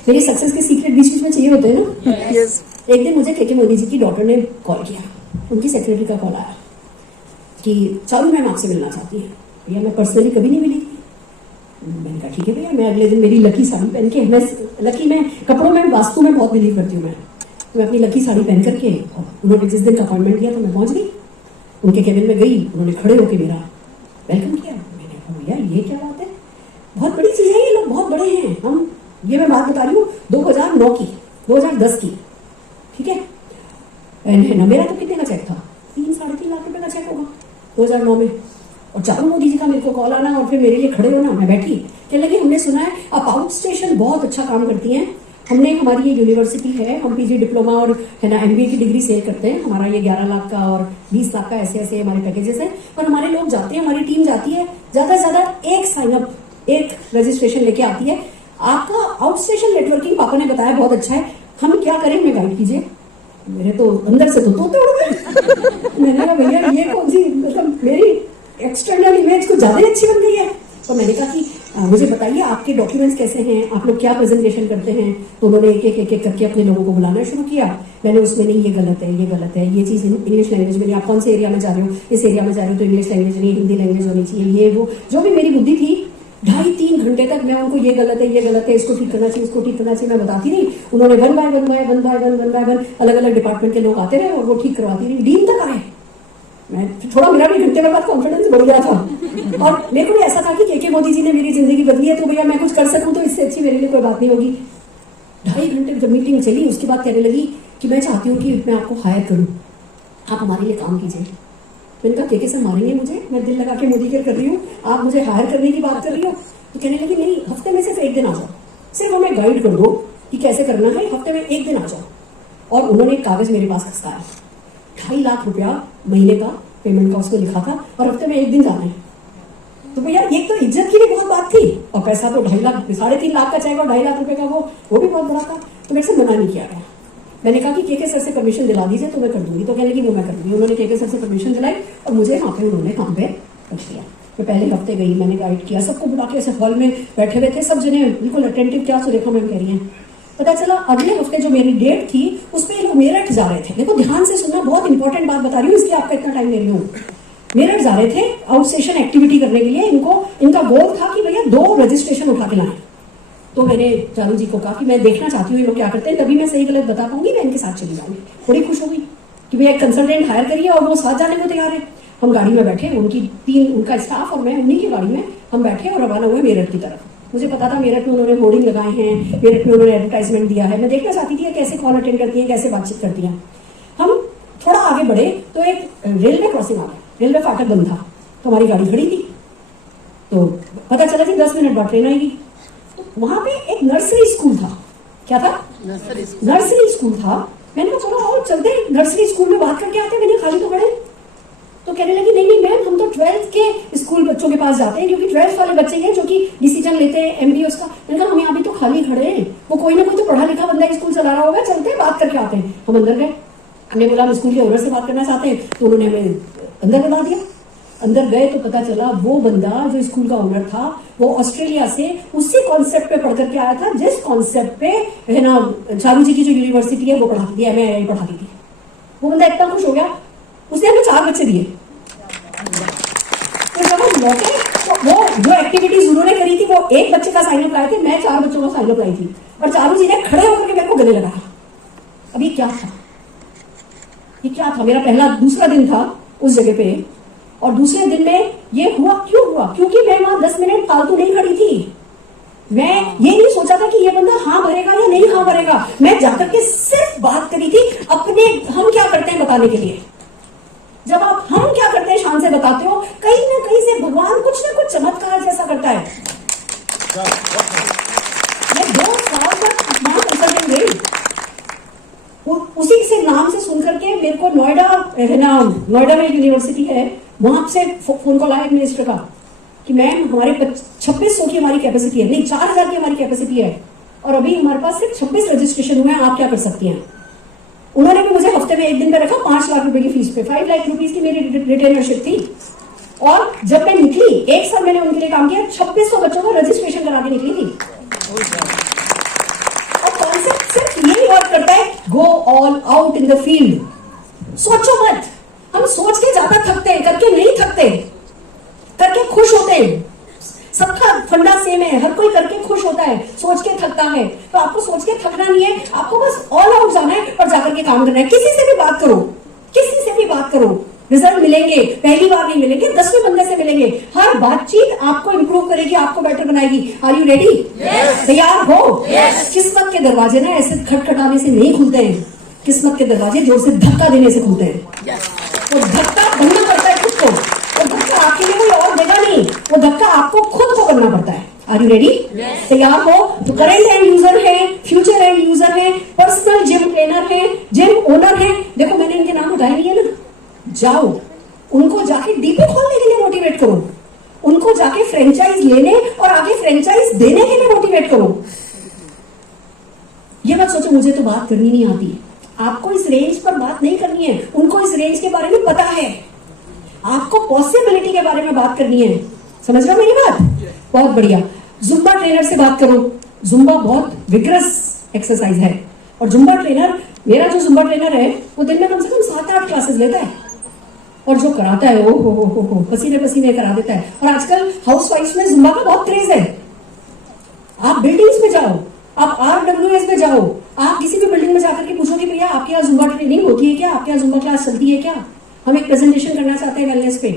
मेरी सक्सेस के सीक्रेट बीच बीच में चाहिए होते हैं ना। एक दिन मुझे के मोदी जी की डॉटर ने कॉल किया, उनकी सेक्रेटरी का कॉल आया कि चारू मैम आपसे मिलना चाहती है। भैया मैं पर्सनली कभी नहीं मिली थी। मैंने कहा ठीक है भैया। मैं अगले दिन मेरी लकी साड़ी पहन के, मैं कपड़ों में, वास्तु में बहुत बिलीव करती हूँ मैं अपनी लकी साड़ी पहन करके, उन्होंने जिस दिन का अपॉइंटमेंट दिया तो मैं पहुंच गई, उनके केबिन में गई, उन्होंने खड़े होकर मेरा वेलकम किया। मैंने कहा भैया ये क्या बात है, बहुत बड़ी चीज है, ये लोग बहुत बड़े हैं। हम ये मैं बात बता रही हूँ 2009 की, 2010 की, ठीक है ना। मेरा तो कितने का चेक था, 3-3.5 लाख रुपए का चेक होगा 2009 में। और चारू मोदी जी का मेरे को कॉल आना और फिर मेरे लिए खड़े होना। मैं बैठी, कहने लगी हमने सुना है आप आउट स्टेशन बहुत अच्छा काम करती हैं, हमने, हमारी ये यूनिवर्सिटी है, हम पीजी डिप्लोमा और है ना एमबीए की डिग्री सेल करते हैं, हमारा ये 11 लाख का और 20 लाख का ऐसे ऐसे हमारे पैकेजेस हैं, पर हमारे लोग जाते हैं, हमारी टीम जाती है, ज्यादा से ज्यादा एक साइन अप, एक रजिस्ट्रेशन लेके आती है। आपका आउट स्टेशन नेटवर्किंग पापा ने बताया बहुत अच्छा है, हम क्या करें, हमें गाइड कीजिए। मेरे तो अंदर से तो तोते उड़ गए। मैंने कहा भैया ये कौन सी, मतलब मेरी एक्सटर्नल इमेज कुछ ज्यादा अच्छी बन गई है। तो मैंने कहा कि मुझे बताइए आपके डॉक्यूमेंट्स कैसे हैं, आप लोग क्या प्रेजेंटेशन करते हैं। तो उन्होंने एक एक करके अपने लोगों को बुलाना शुरू किया। मैंने उसमें नहीं, ये गलत है, ये गलत है, ये चीज इंग्लिश लैंग्वेज में, आप कौन से एरिया में जा रहे हो, इस एरिया में जा रहे हो तो इंग्लिश लैंग्वेज नहीं, हिंदी लैंग्वेज होनी चाहिए, ये वो जो भी मेरी बुद्धि थी। 2.5-3 घंटे तक मैं उनको ये गलत है, ये गलत है, इसको ठीक करना चाहिए, इसको ठीक करना चाहिए, मैं बताती रही। उन्होंने वन बाय वन अलग अलग डिपार्टमेंट के लोग आते रहे और वो ठीक करवाती रही, डीन तक आए। मैं थोड़ा, मेरा भी घंटे में बाद कॉन्फिडेंस बढ़ गया था और मेरे को भी ऐसा था कि के मोदी जी ने मेरी जिंदगी बदली है तो भैया मैं कुछ कर सकूं तो इससे अच्छी मेरे लिए कोई बात नहीं होगी। 2.5 घंटे जब मीटिंग चली उसके बाद कहने लगी कि मैं चाहती हूँ कि मैं आपको हायर करूं, आप हमारे लिए काम कीजिए। मैंने कहा के सर मारेंगे मुझे, मैं दिल लगा के मोदी केयर कर रही हूँ, आप मुझे हायर करने की बात कर रही हो। तो कहने लगी नहीं, हफ्ते में सिर्फ 1 दिन आ जाओ, सिर्फ हमें गाइड कर दो कि कैसे करना है, हफ्ते में 1 दिन आ जाओ। और उन्होंने एक कागज मेरे पास खसकाया, 2.5 लाख रुपया महीने का पेमेंट का उसको लिखा था और हफ्ते में 1 दिन जाना है। तो भैया एक तो इज्जत की भी बहुत बात थी और पैसा तो 2.5 लाख, 3.5 लाख का चाहेगा, 2.5 लाख रुपए का वो भी बहुत बड़ा था। तो मेरे से मना नहीं किया गया। मैंने कहा कि के सर से परमिशन दिला दीजिए तो मैं कर दूंगी। तो कहने लगी वो मैं कर दूंगी। उन्होंने के सर से परमिशन दिलाई और मुझे वहां पे उन्होंने काम पे रख दिया। मैं पहले हफ्ते गई, मैंने गाइड किया, सबको बुला के ऐसे हॉल में बैठे हुए थे, सब जने बिल्कुल अटेंटिव। क्या सुरेखा मैम कह रही है। पता चला अगले हफ्ते जो मेरी डेट थी उस पर लोग मेरठ जा रहे थे। देखो ध्यान से सुनना, बहुत इंपॉर्टेंट बात बता रही हूँ, इसलिए आपका इतना टाइम ले रही हूँ। मेरठ जा रहे थे आउट स्टेशन एक्टिविटी करने के लिए। इनका गोल था कि भैया 2 रजिस्ट्रेशन उठा के लाएं। तो मैंने चारू जी को कहा कि मैं देखना चाहती हूँ ये लोग क्या करते हैं, तभी मैं सही गलत बता पाऊंगी, मैं इनके साथ चली जाऊंगी। बड़ी खुश हो गई कि भैया एक कंसल्टेंट हायर करिए और वो साथ जाने को तैयार है। हम गाड़ी में बैठे, उनका स्टाफ और मैं उन्हीं की गाड़ी में हम बैठे और रवाना हुए मेरठ की तरफ। मुझे पता था मेरठ में उन्होंने होर्डिंग लगाए हैं, मेरठ में उन्होंने एडवर्टाइजमेंट दिया है। मैं देखना चाहती थी कैसे कॉल अटेंड करती है, कैसे बातचीत करती है। हम थोड़ा आगे बढ़े तो एक रेलवे क्रॉसिंग आ गया, रेलवे फाटक बंद था, तो हमारी गाड़ी खड़ी थी। तो पता चला कि 10 मिनट बाद ट्रेन आएगी। तो वहां पे एक नर्सरी स्कूल था। क्या था? नर्सरी स्कूल था। मैंने कहा चलो और चलते नर्सरी स्कूल में बात करके आते, मैंने खाली तो खड़े। तो कहने लगी नहीं मैम, हम तो 12th के स्कूल बच्चों के पास जाते हैं, क्योंकि 12th वाले बच्चे हैं जो कि डिसीजन लेते हैं एमबीए उसका। मैंने कहा हम यहाँ भी तो खाली खड़े हैं, वो कोई ना कोई तो पढ़ा लिखा बंदा स्कूल चला रहा होगा, चलते हैं बात करके आते हैं। हम अंदर गए, हमने बोला हम स्कूल के ओनर से बात करना चाहते हैं, तो उन्होंने हमें अंदर बुला दिया। अंदर गए तो पता चला वो बंदा जो स्कूल का ओनर था वो ऑस्ट्रेलिया से उसी कॉन्सेप्ट पे पढ़ करके आया था जिस कॉन्सेप्ट पे है ना चारू जी की जो यूनिवर्सिटी है वो पढ़ाती थी, एमए पढ़ाती थी। वो बंदा इतना खुश हो गया, उसने हमें 4 बच्चे दिए। तो जब हम लौटे तो वो जो एक्टिविटीज उन्होंने करी थी वो 1 बच्चे का साइन अप लाए थे, मैं 4 बच्चों का साइन अप लाई थी और चारू जी ने खड़े होकर के मेरे को गले लगाया। अब ये क्या था? ये क्या था? मेरा दूसरा दिन था उस जगह पे और दूसरे दिन में ये हुआ। क्यों हुआ? क्योंकि मैं वहां 10 मिनट फालतू नहीं खड़ी थी। मैं ये नहीं सोचा था कि ये बंदा हाँ भरेगा या नहीं हाँ भरेगा। मैं जाकर के सिर्फ बात करी थी अपने हम क्या करते हैं बताने के लिए। जब आप हम क्या करते हैं शान से बताते हो, कहीं ना कहीं से भगवान कुछ ना कुछ चमत्कार जैसा करता है। मैं 2 साल तक वहां कंसल्टिंग गई, उसी से नाम से सुन करके मेरे को नोएडा में यूनिवर्सिटी है, वहां से फोन कॉल आया मिनिस्टर का कि मैम हमारे 2600 की हमारी कैपेसिटी है, नहीं 4000 की हमारी कैपेसिटी है और अभी हमारे पास सिर्फ 26 रजिस्ट्रेशन हुए हैं, आप क्या कर सकती हैं। उन्होंने भी मुझे हफ्ते में 1 दिन पे रखा 5 लाख रुपए की फीस पे। 5 लाख रुपीस की मेरी रिटेनरशिप थी और जब मैं निकली 1 साल मैंने उनके लिए काम किया, 2600 बच्चों को रजिस्ट्रेशन करा के निकली थी। और कॉन्सेप्ट सिर्फ यही वर्क करता है, go all out in the field. सोचो मत, हम सोच के ज्यादा थकते हैं, करके नहीं थकते, करके खुश होते हैं। सबका फंडा सेम है, हर कोई करके खुश होता है, सोच के थकता है। तो आपको सोच के थकना नहीं है, आपको बस ऑल आउट जाना है और जाकर के काम करना है। किसी से भी बात करो, किसी से भी बात करो, रिजल्ट मिलेंगे, पहली बार नहीं मिलेंगे, 10वें बंदे से मिलेंगे। हर बातचीत आपको इंप्रूव करेगी, आपको बेटर बनाएगी। Are you ready? तैयार हो? किस्मत के दरवाजे ना ऐसे खटखटाने से नहीं खुलते हैं, किस्मत के दरवाजे जोर से धक्का देने से खुलते हैं। वो धक्का बनना पड़ता है खुद को, वो धक्का आपके लिए कोई और देगा नहीं, वो धक्का आपको खुद को करना पड़ता है। Are you ready? तैयार हो? तो करंट एंड यूजर है, फ्यूचर एंड यूजर है, पर्सनल जिम ट्रेनर है, जिम ओनर है। देखो मैंने इनके नाम उठाए नहीं है ना, जाओ उनको जाके डीपी खोलने के लिए मोटिवेट करो, उनको जाके फ्रेंचाइज लेने और आगे फ्रेंचाइज देने के लिए मोटिवेट करो। ये मत सोचो मुझे तो बात करनी नहीं आती, आपको इस रेंज पर बात नहीं करनी है, उनको इस रेंज के बारे में पता है, आपको पॉसिबिलिटी के बारे में बात करनी है। समझ रहे हो मेरी बात? बहुत बढ़िया। जुम्बा ट्रेनर से बात करो, जुम्बा बहुत विग्रस एक्सरसाइज है और जुम्बा ट्रेनर, मेरा जो जुम्बा ट्रेनर है वो दिन में कम से कम 7-8 क्लासेस लेता है और जो कराता है ओ हो पसीने पसीने करा देता है। और आजकल हाउसवाइफ्स में जुम्बा का बहुत क्रेज है। आप बिल्डिंग्स में जाओ, आप RWS में जाओ, आप किसी भी बिल्डिंग में जाकर के पूछो कि भैया आपके यहाँ जुम्बा ट्रेनिंग होती है क्या, आपके यहाँ जुम्बा क्लास चलती है क्या, हम एक प्रेजेंटेशन करना चाहते हैं वेलनेस पे।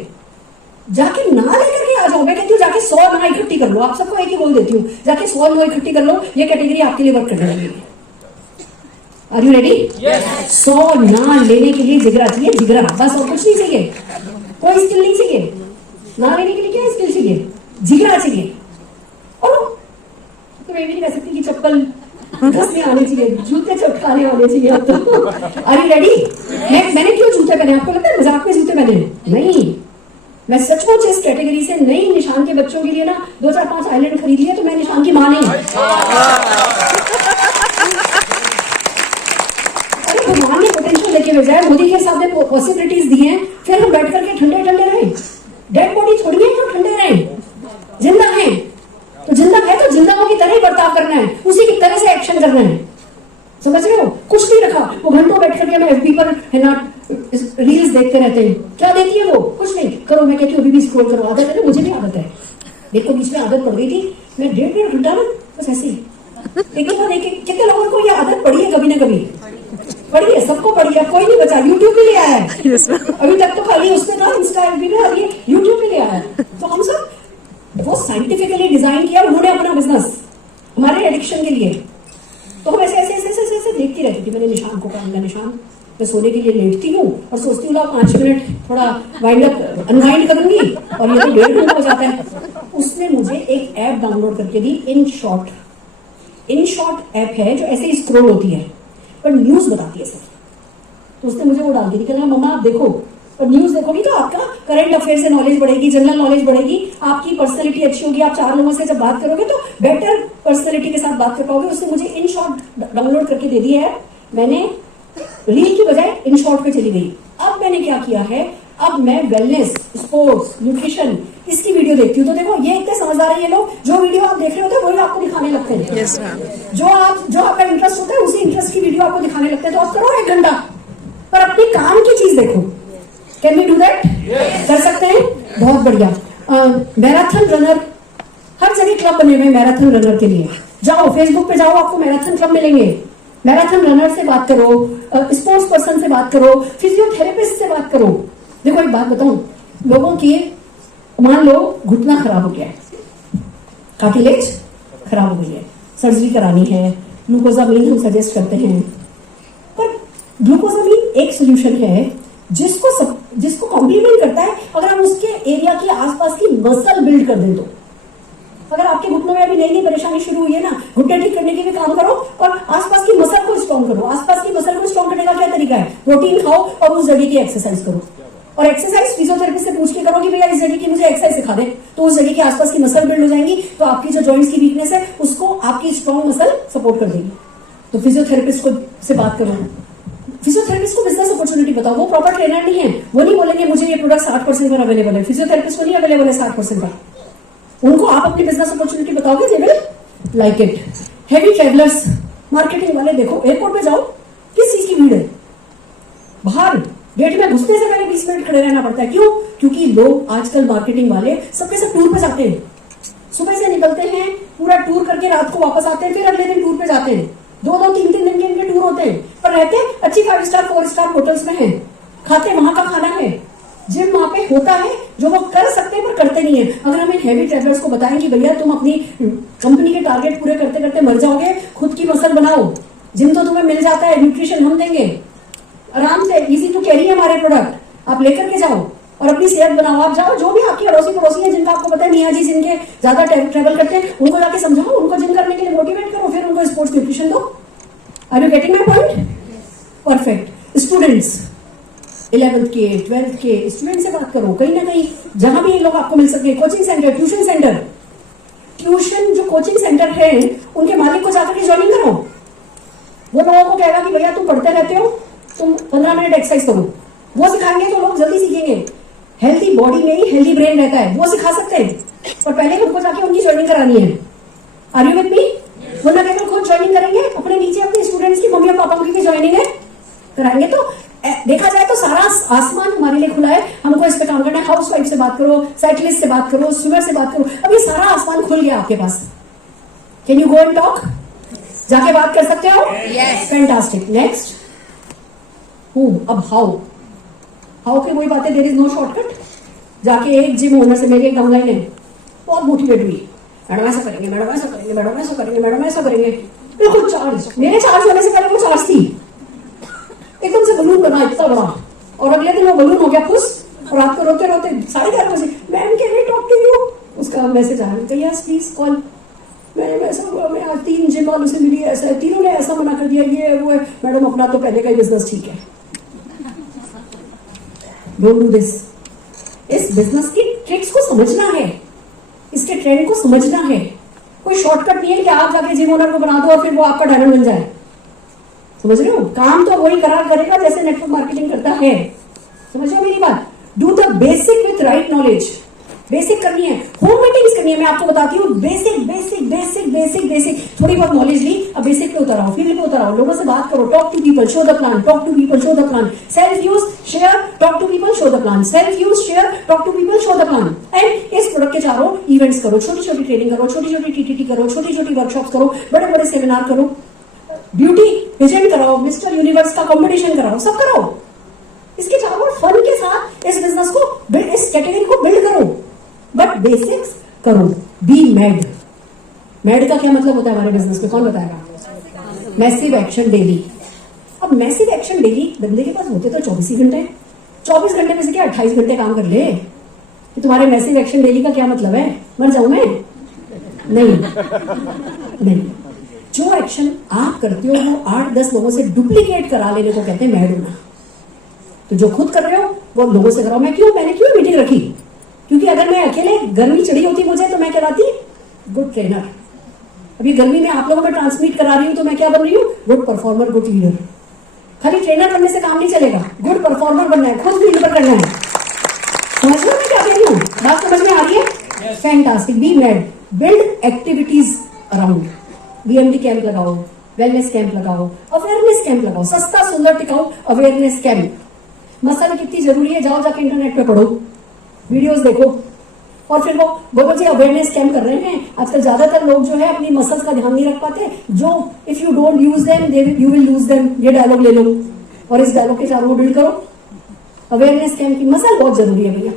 जाके ना लेकर के आ जाओ। मैं कहती हूँ जाके 100 ना इकट्ठी कर लो, आप सबको एक ही बोल देती हूँ, जाके 100 नो इकट्ठी कर लो, ये कैटेगरी आपके लिए वर्क करने लगेगी। Are you ready? 100 ना लेने के लिए जिगरा चाहिए, जिगरा, बस और कुछ नहीं चाहिए, कोई स्किल नहीं चाहिए। ना लेने के लिए क्या स्किल चाहिए? जिगरा चाहिए। और तो मैं भी नहीं कह सकती कि चप्पल घसने आने चाहिए, जूते चटकाने आने चाहिए। अब तो आर यू रेडी? मैंने क्यों जूते पहने? आपको लगता है मजाक में जूते पहने? नहीं, मैं सचमुच इस कैटेगरी से नहीं, निशान के बच्चों के लिए ना 2-4-5 आइलैंड खरीद लिया तो मैं निशान की मां नहीं। अरे भगवान ने पोटेंशियल देके भेजा है, मोदी के साथ में पॉसिबिलिटीज दी हैं, फिर हम बैठ करके ठंडे ठंडे रहे। डेड बॉडी छोड़िए हम ठंडे रहे, जिंदा है तो जिंदा है तो जिंदाओं की तरह ही बर्ताव करना है, उसी की तरह से एक्शन करना है। समझ रहे हो? कुछ नहीं रखा, वो घंटों बैठ करके हमें FB पर है ना रील्स देखते रहते हैं। क्या देखती है वो? कुछ नहीं। करो, मैं कहती हूँ अभी भी स्क्रॉल करो। आदत है ना, मुझे नहीं आदत है, देखो बीच में आदत पड़ गई थी, मैं 1.5 घंटा ना बस ऐसे ही लेकिन कितने लोगों को ये आदत पड़ी है? कभी ना कभी पड़ी है, सबको पड़ी है, कोई नहीं बचा। यूट्यूब पे ले आया है अभी तक तो खाली उसमें था इंस्टा FB में, अभी यूट्यूब पे ले आया है। तो हम सब वो साइंटिफिकली डिजाइन किया उन्होंने अपना बिजनेस हमारे एडिक्शन के लिए। तो हम ऐसे ऐसे ऐसे ऐसे ऐसे देखती रहती थी। मैंने निशान को कहा, निशान मैं सोने के लिए लेटती हूँ और सोचती हूँ 5 मिनट थोड़ा वाइंड अप अनवाइंड करूंगी और ये तो 1.5 घंटा हो जाता है। उसने मुझे एक ऐप डाउनलोड करके दी, इन शॉर्ट ऐप है जो ऐसे ही स्क्रॉल होती है पर न्यूज बताती है सर। तो उसने मुझे वो डाल दी, कहना मम्मा आप देखो, और न्यूज देखोगी तो आपका करंट अफेयर से नॉलेज बढ़ेगी, जनरल नॉलेज बढ़ेगी, आपकी पर्सनैलिटी अच्छी होगी, आप 4 लोगों से जब बात करोगे तो बेटर पर्सनैलिटी के साथ बात कर पाओगे। उसने मुझे इन शॉर्ट डाउनलोड करके दे दिया है। मैंने रील की बजाय इन शॉर्ट पे चली गई। अब मैंने क्या किया है, अब मैं वेलनेस, स्पोर्ट्स, न्यूट्रिशन इसकी वीडियो देखती हूँ। तो देखो ये इतने समझदार है ये लोग, जो वीडियो आप देख रहे होते हैं वही आपको दिखाने लगते हैं। yes, जो आपका इंटरेस्ट होता है उसी इंटरेस्ट की वीडियो आपको दिखाने लगते हैं। तो आप करो 1 घंटा पर अपने काम की चीज देखो। Can we do that? कर सकते हैं? बहुत बढ़िया। मैराथन रनर, हर जगह क्लब बने हुए मैराथन रनर के लिए। जाओ फेसबुक पे जाओ, आपको मैराथन क्लब मिलेंगे। मैराथन रनर से बात करो, स्पोर्ट्स पर्सन से बात करो, फिजियोथेरेपिस्ट से बात करो। देखो एक बात बताऊं, लोगों की मान लो घुटना खराब हो गया है, कार्टिलेज खराब हो गई है, सर्जरी करानी है, ग्लूकोजामीन हम सजेस्ट करते हैं। पर ग्लूकोजामीन एक सोल्यूशन है जिसको कॉम्प्लीमेंट करता है अगर हम उसके एरिया की आसपास की मसल बिल्ड कर दें तो। अगर आपके घुटनों में अभी नई नई परेशानी शुरू हुई है ना, घुटने ठीक करने के भी काम करो और आसपास की मसल को स्ट्रॉन्ग करो। आसपास की मसल को स्ट्रॉन्ग करने का क्या तरीका है? प्रोटीन खाओ और उस जगह की एक्सरसाइज करो। और एक्सरसाइज फिजियोथेरेपिस्ट से पूछ के करो कि भैया इस जगह की मुझे एक्सरसाइज सिखा दे, तो उस जगह के आसपास की मसल बिल्ड हो जाएंगी, तो आपकी जो जॉइंट्स की वीकनेस है उसको आपकी स्ट्रॉन्ग मसल सपोर्ट कर देगी। तो फिजियोथेरेपिस्ट को से बात करो, फिजियोथेरेपिस्ट को बिजनेस अपॉर्चुनिटी बताओ। वो प्रॉपर ट्रेनर नहीं है, वो नहीं बोलेंगे मुझे ये प्रोडक्ट 60% पर अवेलेबल है। फिजियोथेरेपिस्ट को नहीं अवेलेबल है 60% पर। उनको आप अपनी बिजनेस अपॉर्चुनिटी बताओगे, they will like it. Heavy travellers, marketing वाले, देखो एयरपोर्ट पे जाओ, किस चीज की भीड़ है? बाहर गेट में घुसने से पहले 20 मिनट खड़े रहना पड़ता है। क्यों? क्योंकि लोग आजकल मार्केटिंग वाले सबके सब टूर पे जाते हैं। सुबह से निकलते हैं, पूरा टूर करके रात को वापस आते हैं, फिर अगले दिन टूर पे जाते हैं। 2-2, 3-3 दिन के इनके टूर होते हैं, पर रहते अच्छी 5 स्टार 4 स्टार होटल्स में हैं, खाते वहां का खाना है, जिम वहां पे होता है, जो वो कर सकते हैं पर करते नहीं है। अगर हम इन हेवी ट्रेवलर्स को बताएं कि भैया तुम अपनी कंपनी के टारगेट पूरे करते करते मर जाओगे, खुद की मसल बनाओ, जिम तो तुम्हें मिल जाता है, न्यूट्रिशन हम देंगे, आराम से इजी टू कैरी है हमारे प्रोडक्ट, आप लेकर के जाओ और अपनी सेहत बनाओ। आप जाओ, जो भी आपकी अड़ोसी पड़ोसी है जिनका आपको पता है मियाँ जी जिनके ज्यादा ट्रेवल करते हैं, उनको जाके समझाओ, उनको जिम करने के लिए मोटिवेट करो, फिर उनको स्पोर्ट्स न्यूट्रिशन दो। Are you getting my point? Perfect. Students 11th के 12th के स्टूडेंट से बात करो, कहीं ना कहीं जहां भी ये लोग आपको मिल सके। Coaching centre, tuition centre, tuition जो कोचिंग सेंटर है उनके मालिक को जाकर के ज्वाइनिंग करो। वो लोगों को कहेगा कि भैया तुम पढ़ते रहते हो, तुम 15 मिनट एक्सरसाइज करो, वो सिखाएंगे तो लोग जल्दी सीखेंगे। हेल्थी बॉडी में ही हेल्थी ब्रेन रहता है, वो सिखा सकते हैं, पर पहले उनको जाके उनकी ज्वाइनिंग करानी है। Are you with me? वरना कहकर खुद ज्वाइनिंग करेंगे, अपने नीचे अपने स्टूडेंट्स की मम्मी और पापा की ज्वाइनिंग है कराएंगे, तो देखा जाए तो सारा आसमान हमारे लिए खुला है। हमको इस पे काम करना है। हाउस वाइफ से बात करो, साइकिलिस्ट से बात करो, स्विमर से बात करो, अब ये सारा आसमान खुल गया आपके पास। Can you go and talk? जाके बात कर सकते हो? फैंटास्टिक। नेक्स्ट अब हाउ की वही बातें, देयर इज नो शॉर्टकट। जाके एक जिम ओनर से मेरी एक डाउनलाइन है, बहुत मोटिवेट हुई, मैडम ऐसा करेंगे, मैडम ऐसा करेंगे, मैडम ऐसा करेंगे, मैडम ऐसा करेंगे, बिल्कुल चार्ज। मेरे चार्ज होने से पहले वो चार्ज थी, एकदम से बलून बना इतना बड़ा, और अगले दिन वो बलून हो गया खुश, और रात को रोते रोते 11:30 बजे ma'am can I talk to you, उसका मैसेज आया, यस प्लीज कॉल। मैंने ऐसा हुआ, मैं आज 3 जिम वालों से मिली, ऐसा तीनों ने ऐसा मना कर दिया, ये वो है। मैडम अपना तो पहले का ही बिजनेस ठीक है, डोंट डू दिस। इस बिजनेस की ट्रिक्स को समझना है, इसके ट्रेंड को समझना है। कोई शॉर्टकट नहीं है कि आप जाके जिम ओनर को बना दो और फिर वो आपका डायमंड बन जाए। समझ रहे हो? काम तो वही करेगा जैसे नेटवर्क मार्केटिंग करता है। समझ रहे मेरी बात? Do the basic with right knowledge. Basic करनी है, होम मीटिंग्स करनी है। मैं आपको बताती हूँ basic basic basic basic basic. थोड़ी बहुत नॉलेज ली, अब बेसिक पे उतर आओ, फील्ड पे उतर आओ, लोगों से बात करो, talk to people, show the plan, talk to people, show the plan, self use, share, talk to people, show the plan, self use, share, talk to people, show the plan. And इस product के चारों events करो, छोटी छोटी training करो, छोटी छोटी TTT करो, छोटी छोटी वर्कशॉप करो, बड़े बड़े सेमिनार करो, ब्यूटी पेजेंट कराओ, मिस्टर यूनिवर्स का कंपटीशन कराओ, सब करो। इसके चारों फन के साथ इस बिजनेस को, इस कैटेगरी को बिल्ड करो, बट बेसिक्स करो। B mad. मैड का क्या मतलब होता है हमारे बिजनेस में, कौन बताएगा? Massive action daily. अब मैसिव एक्शन डेली बंदे के पास होते तो 24 ही घंटे, 24 घंटे में से क्या 28 घंटे काम कर ले। कि तुम्हारे मैसिव एक्शन डेली का क्या मतलब है? मर जाऊं मैं? नहीं। जो एक्शन आप करते हो वो 8-10 लोगों से डुप्लीकेट करा लेने को कहते हैं मैड होना। तो जो खुद कर रहे हो वो लोगों से कराओ। मैंने क्यों मीटिंग रखी? क्योंकि अगर मैं अकेले गर्मी चढ़ी होती मुझे तो मैं कहलाती गुड ट्रेनर। अभी गर्मी में आप लोगों में ट्रांसमिट करा रही हूं तो मैं क्या बन रही हूँ? Good performer, good leader. खाली ट्रेनर बनने से काम नहीं चलेगा, गुड परफॉर्मर बनना है, खुद फील्ड पर करना है। समझ लो मैं क्या कह रही हूँ? बात समझ में आ रही है? Fantastic. B mad. Build activities around. BMD camp लगाओ, वेलनेस कैंप लगाओ, अवेयरनेस कैंप लगाओ, सस्ता सुंदर टिकाऊ अवेयरनेस कैंप। मसल कितनी जरूरी है, जाओ जाके इंटरनेट पे पढ़ो, वीडियोस देखो, और फिर वो जी अवेयरनेस कैंप कर रहे हैं। आजकल ज्यादातर लोग जो है अपनी मसल्स का ध्यान नहीं रख पाते। जो if you don't use them you will lose them, ये डायलॉग ले लो और इस डायलॉग के चारों बिल्ड करो। अवेयरनेस कैंप की मसल बहुत जरूरी है भैया।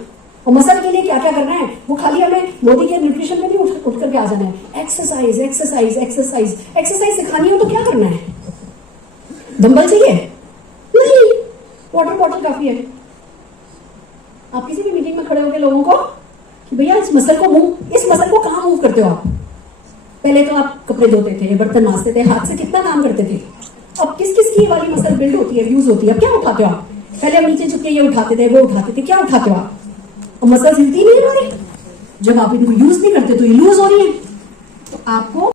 और मसल के लिए क्या क्या करना है, वो खाली हमें मोदी के न्यूट्रिशन में नहीं उठ करके आ जाना है। एक्सरसाइज एक्सरसाइज एक्सरसाइज एक्सरसाइज सिखानी हो तो क्या करना है? डंबल चाहिए? नहीं, वाटर बॉटल काफी है। आप किसी भी मीटिंग में खड़े होकर लोगों को कि भैया इस मसल को कहाँ मूव करते हो आप? पहले तो आप कपड़े धोते थे, बर्तन मांजते थे, हाथ से कितना काम करते थे। अब किस किस की वाली मसल बिल्ड होती है, यूज होती है? अब क्या उठाते हो आप? पहले हम नीचे झुक के ये उठाते थे, वो उठाते थे, क्या उठाते हो आप? और मसल हिलती नहीं है हमारी। जब आप इनको यूज नहीं करते तो ये लूज हो रही है। तो आपको